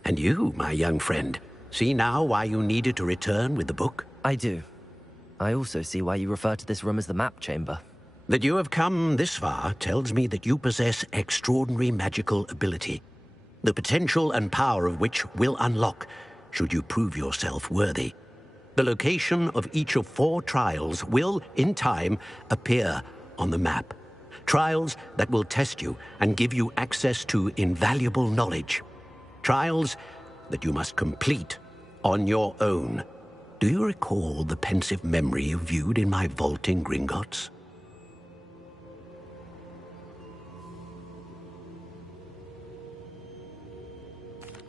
And you, my young friend, see now why you needed to return with the book? I do. I also see why you refer to this room as the Map Chamber. That you have come this far tells me that you possess extraordinary magical ability, the potential and power of which will unlock should you prove yourself worthy. The location of each of 4 trials will, in time, appear on the map. Trials that will test you and give you access to invaluable knowledge. Trials that you must complete on your own. Do you recall the pensive memory you viewed in my vault in Gringotts?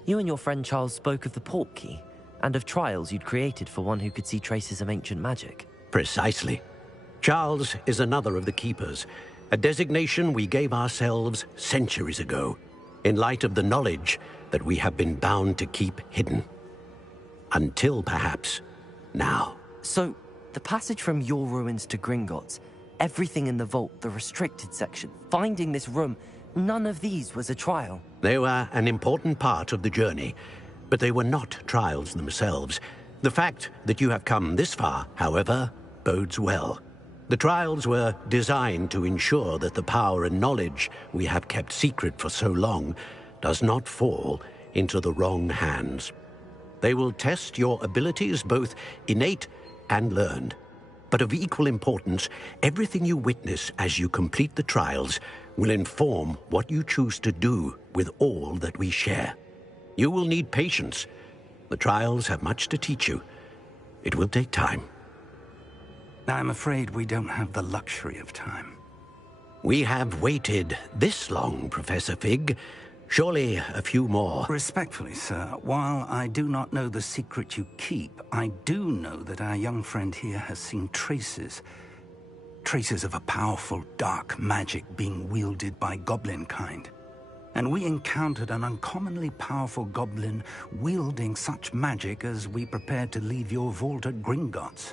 You and your friend Charles spoke of the Portkey, and of trials you'd created for one who could see traces of ancient magic. Precisely. Charles is another of the Keepers, a designation we gave ourselves centuries ago, in light of the knowledge that we have been bound to keep hidden. Until, perhaps, now. So, the passage from your ruins to Gringotts, everything in the vault, the restricted section, finding this room, none of these was a trial. They were an important part of the journey, but they were not trials themselves. The fact that you have come this far, however, bodes well. The trials were designed to ensure that the power and knowledge we have kept secret for so long does not fall into the wrong hands. They will test your abilities, both innate and learned. But of equal importance, everything you witness as you complete the trials will inform what you choose to do with all that we share. You will need patience. The trials have much to teach you. It will take time. I'm afraid we don't have the luxury of time. We have waited this long, Professor Fig. Surely a few more. Respectfully, sir, while I do not know the secret you keep, I do know that our young friend here has seen traces of a powerful dark magic being wielded by goblin kind. And we encountered an uncommonly powerful goblin wielding such magic as we prepared to leave your vault at Gringotts.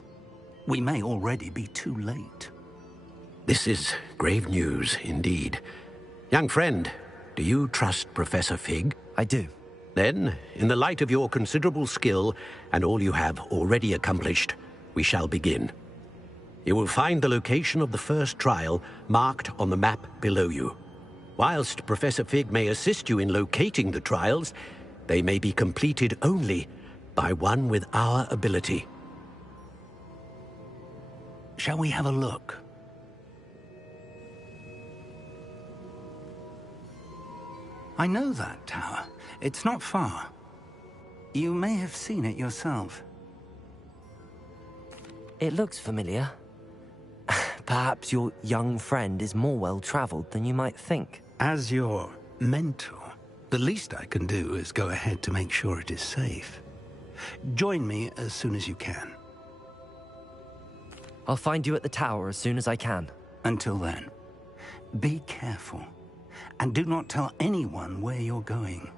We may already be too late. This is grave news indeed. Young friend, do you trust Professor Fig? I do. Then, in the light of your considerable skill and all you have already accomplished, we shall begin. You will find the location of the first trial marked on the map below you. Whilst Professor Fig may assist you in locating the trials, they may be completed only by one with our ability. Shall we have a look? I know that tower. It's not far. You may have seen it yourself. It looks familiar. Perhaps your young friend is more well-traveled than you might think. As your mentor, the least I can do is go ahead to make sure it is safe. Join me as soon as you can. I'll find you at the tower as soon as I can. Until then, be careful, and do not tell anyone where you're going.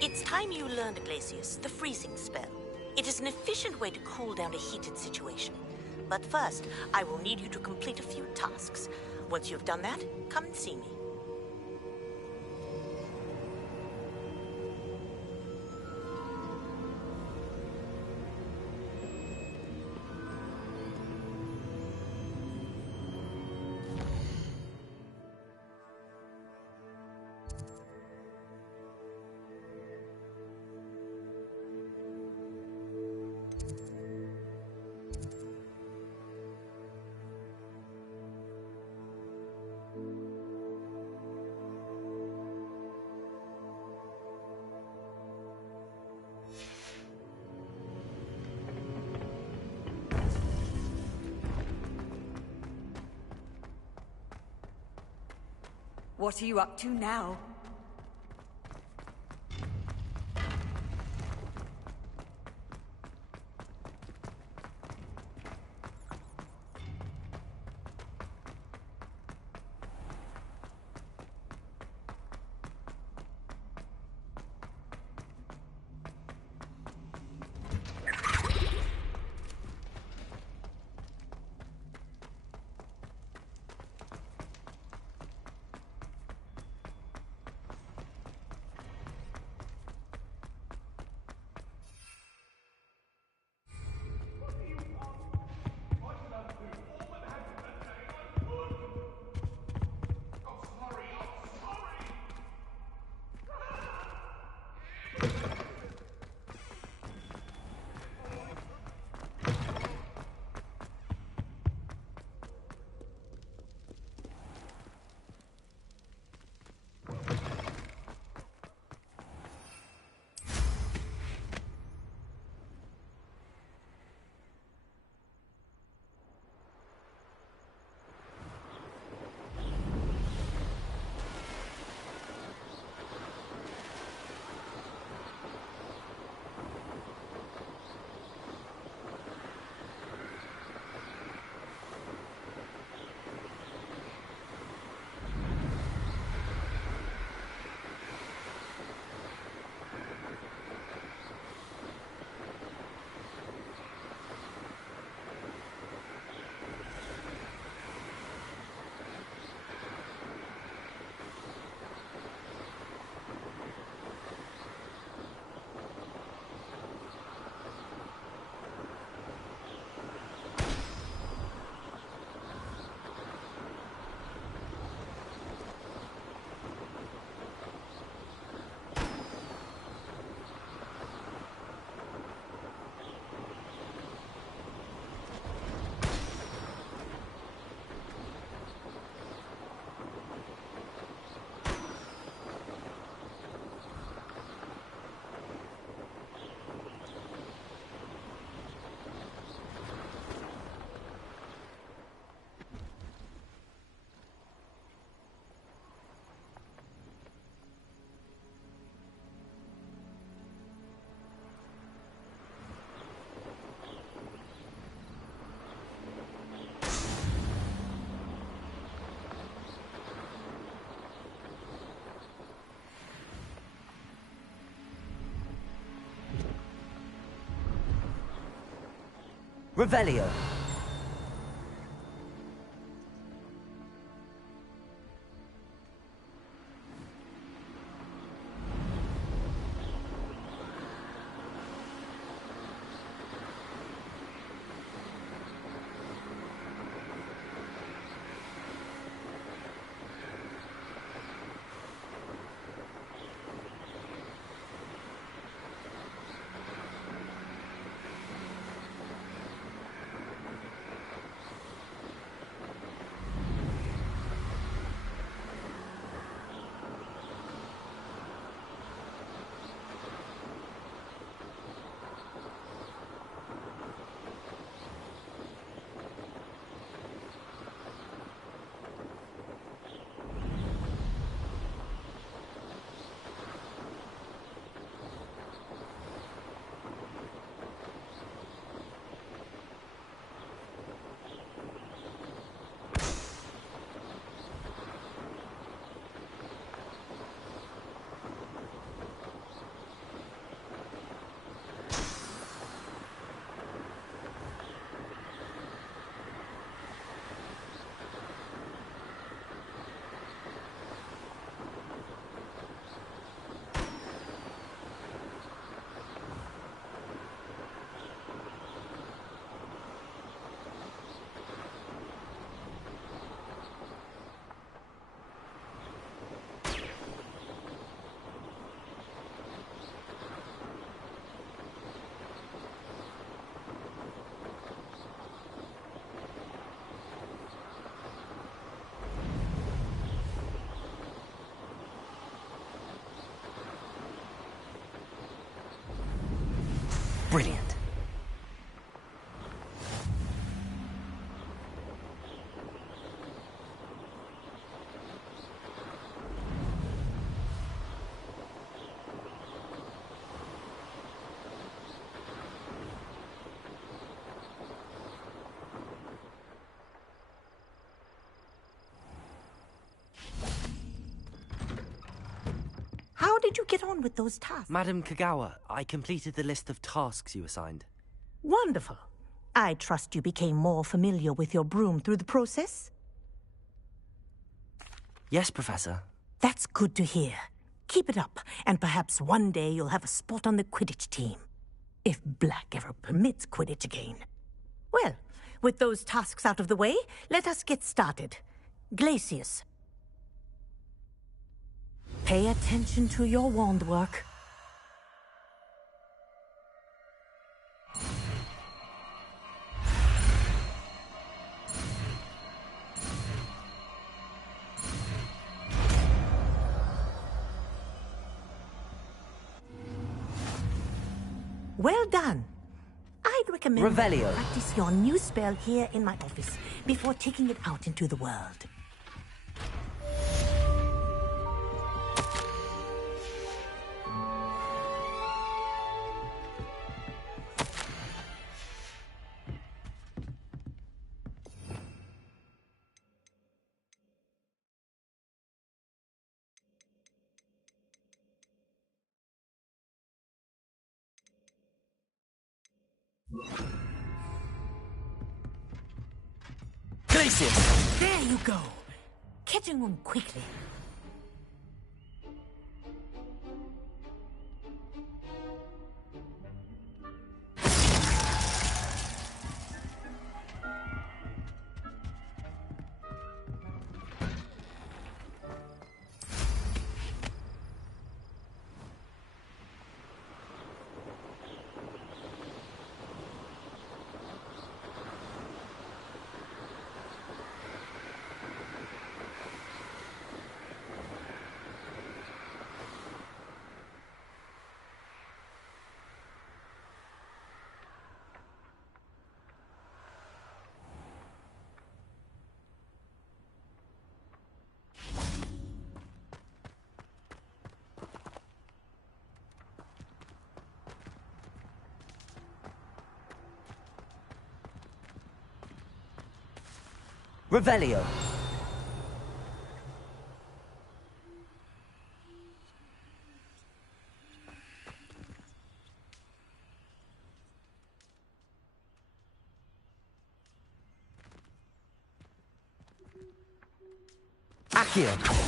It's time you learned, Glacius, the freezing spell. It is an efficient way to cool down a heated situation. But first, I will need you to complete a few tasks. Once you've done that, come and see me. What are you up to now? Revelio. Brilliant. How did you get on with those tasks? Madam Kagawa, I completed the list of tasks you assigned. Wonderful. I trust you became more familiar with your broom through the process? Yes, Professor. That's good to hear. Keep it up, and perhaps one day you'll have a spot on the Quidditch team. If Black ever permits Quidditch again. Well, with those tasks out of the way, let us get started. Glacius. Pay attention to your wand work. Well done. I'd recommend Revelio. you practice your new spell here in my office before taking it out into the world. Glacius! There you go. Catching on quickly. Revelio. here.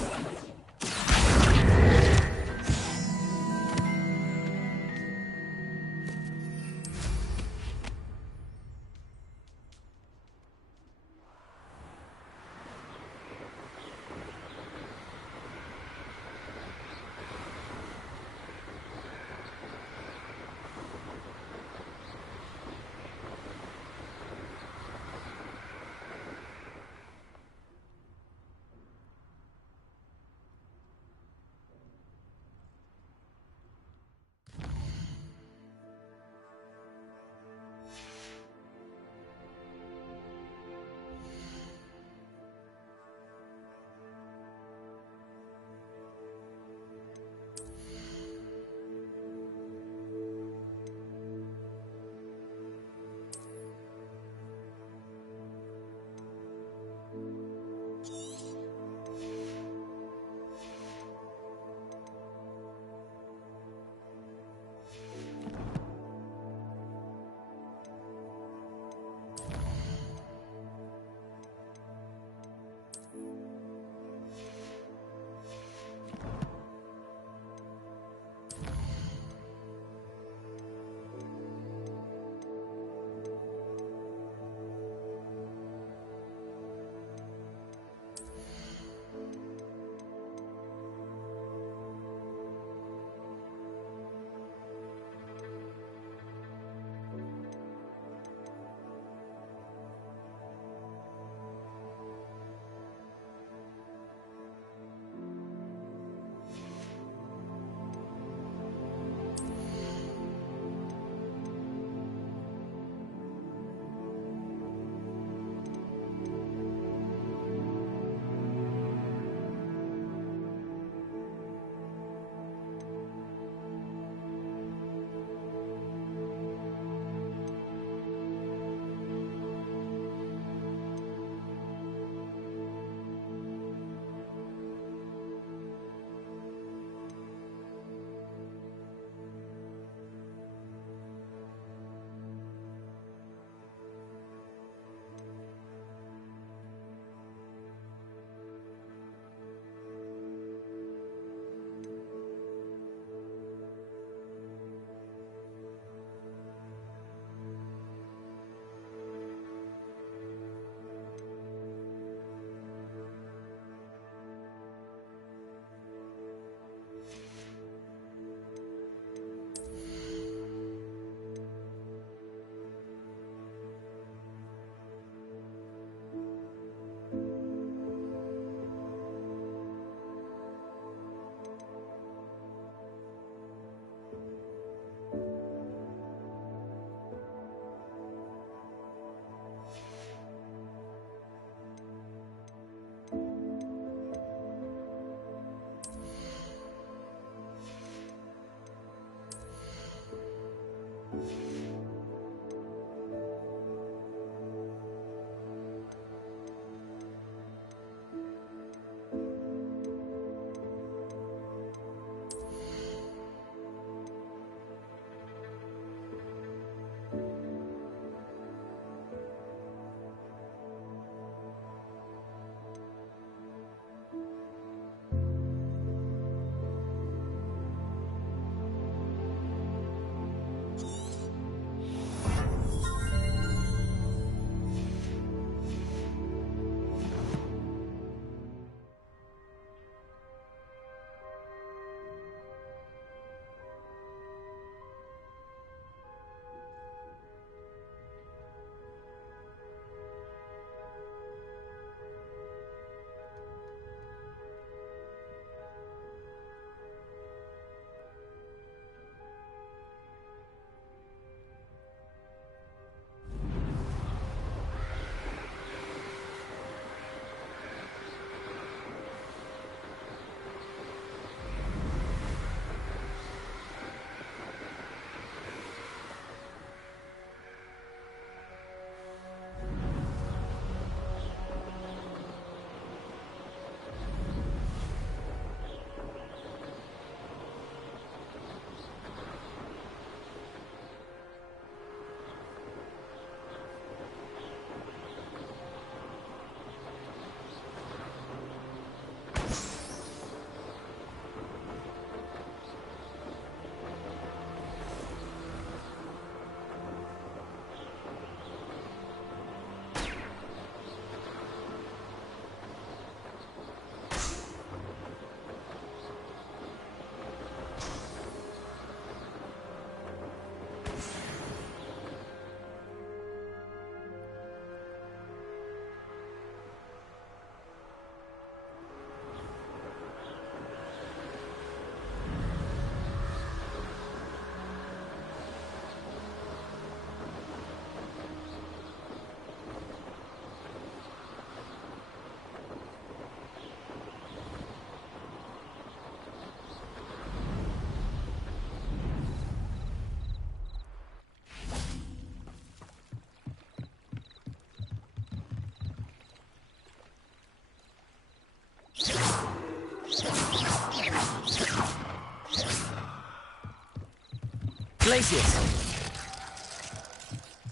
Glacius!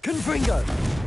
Confringo!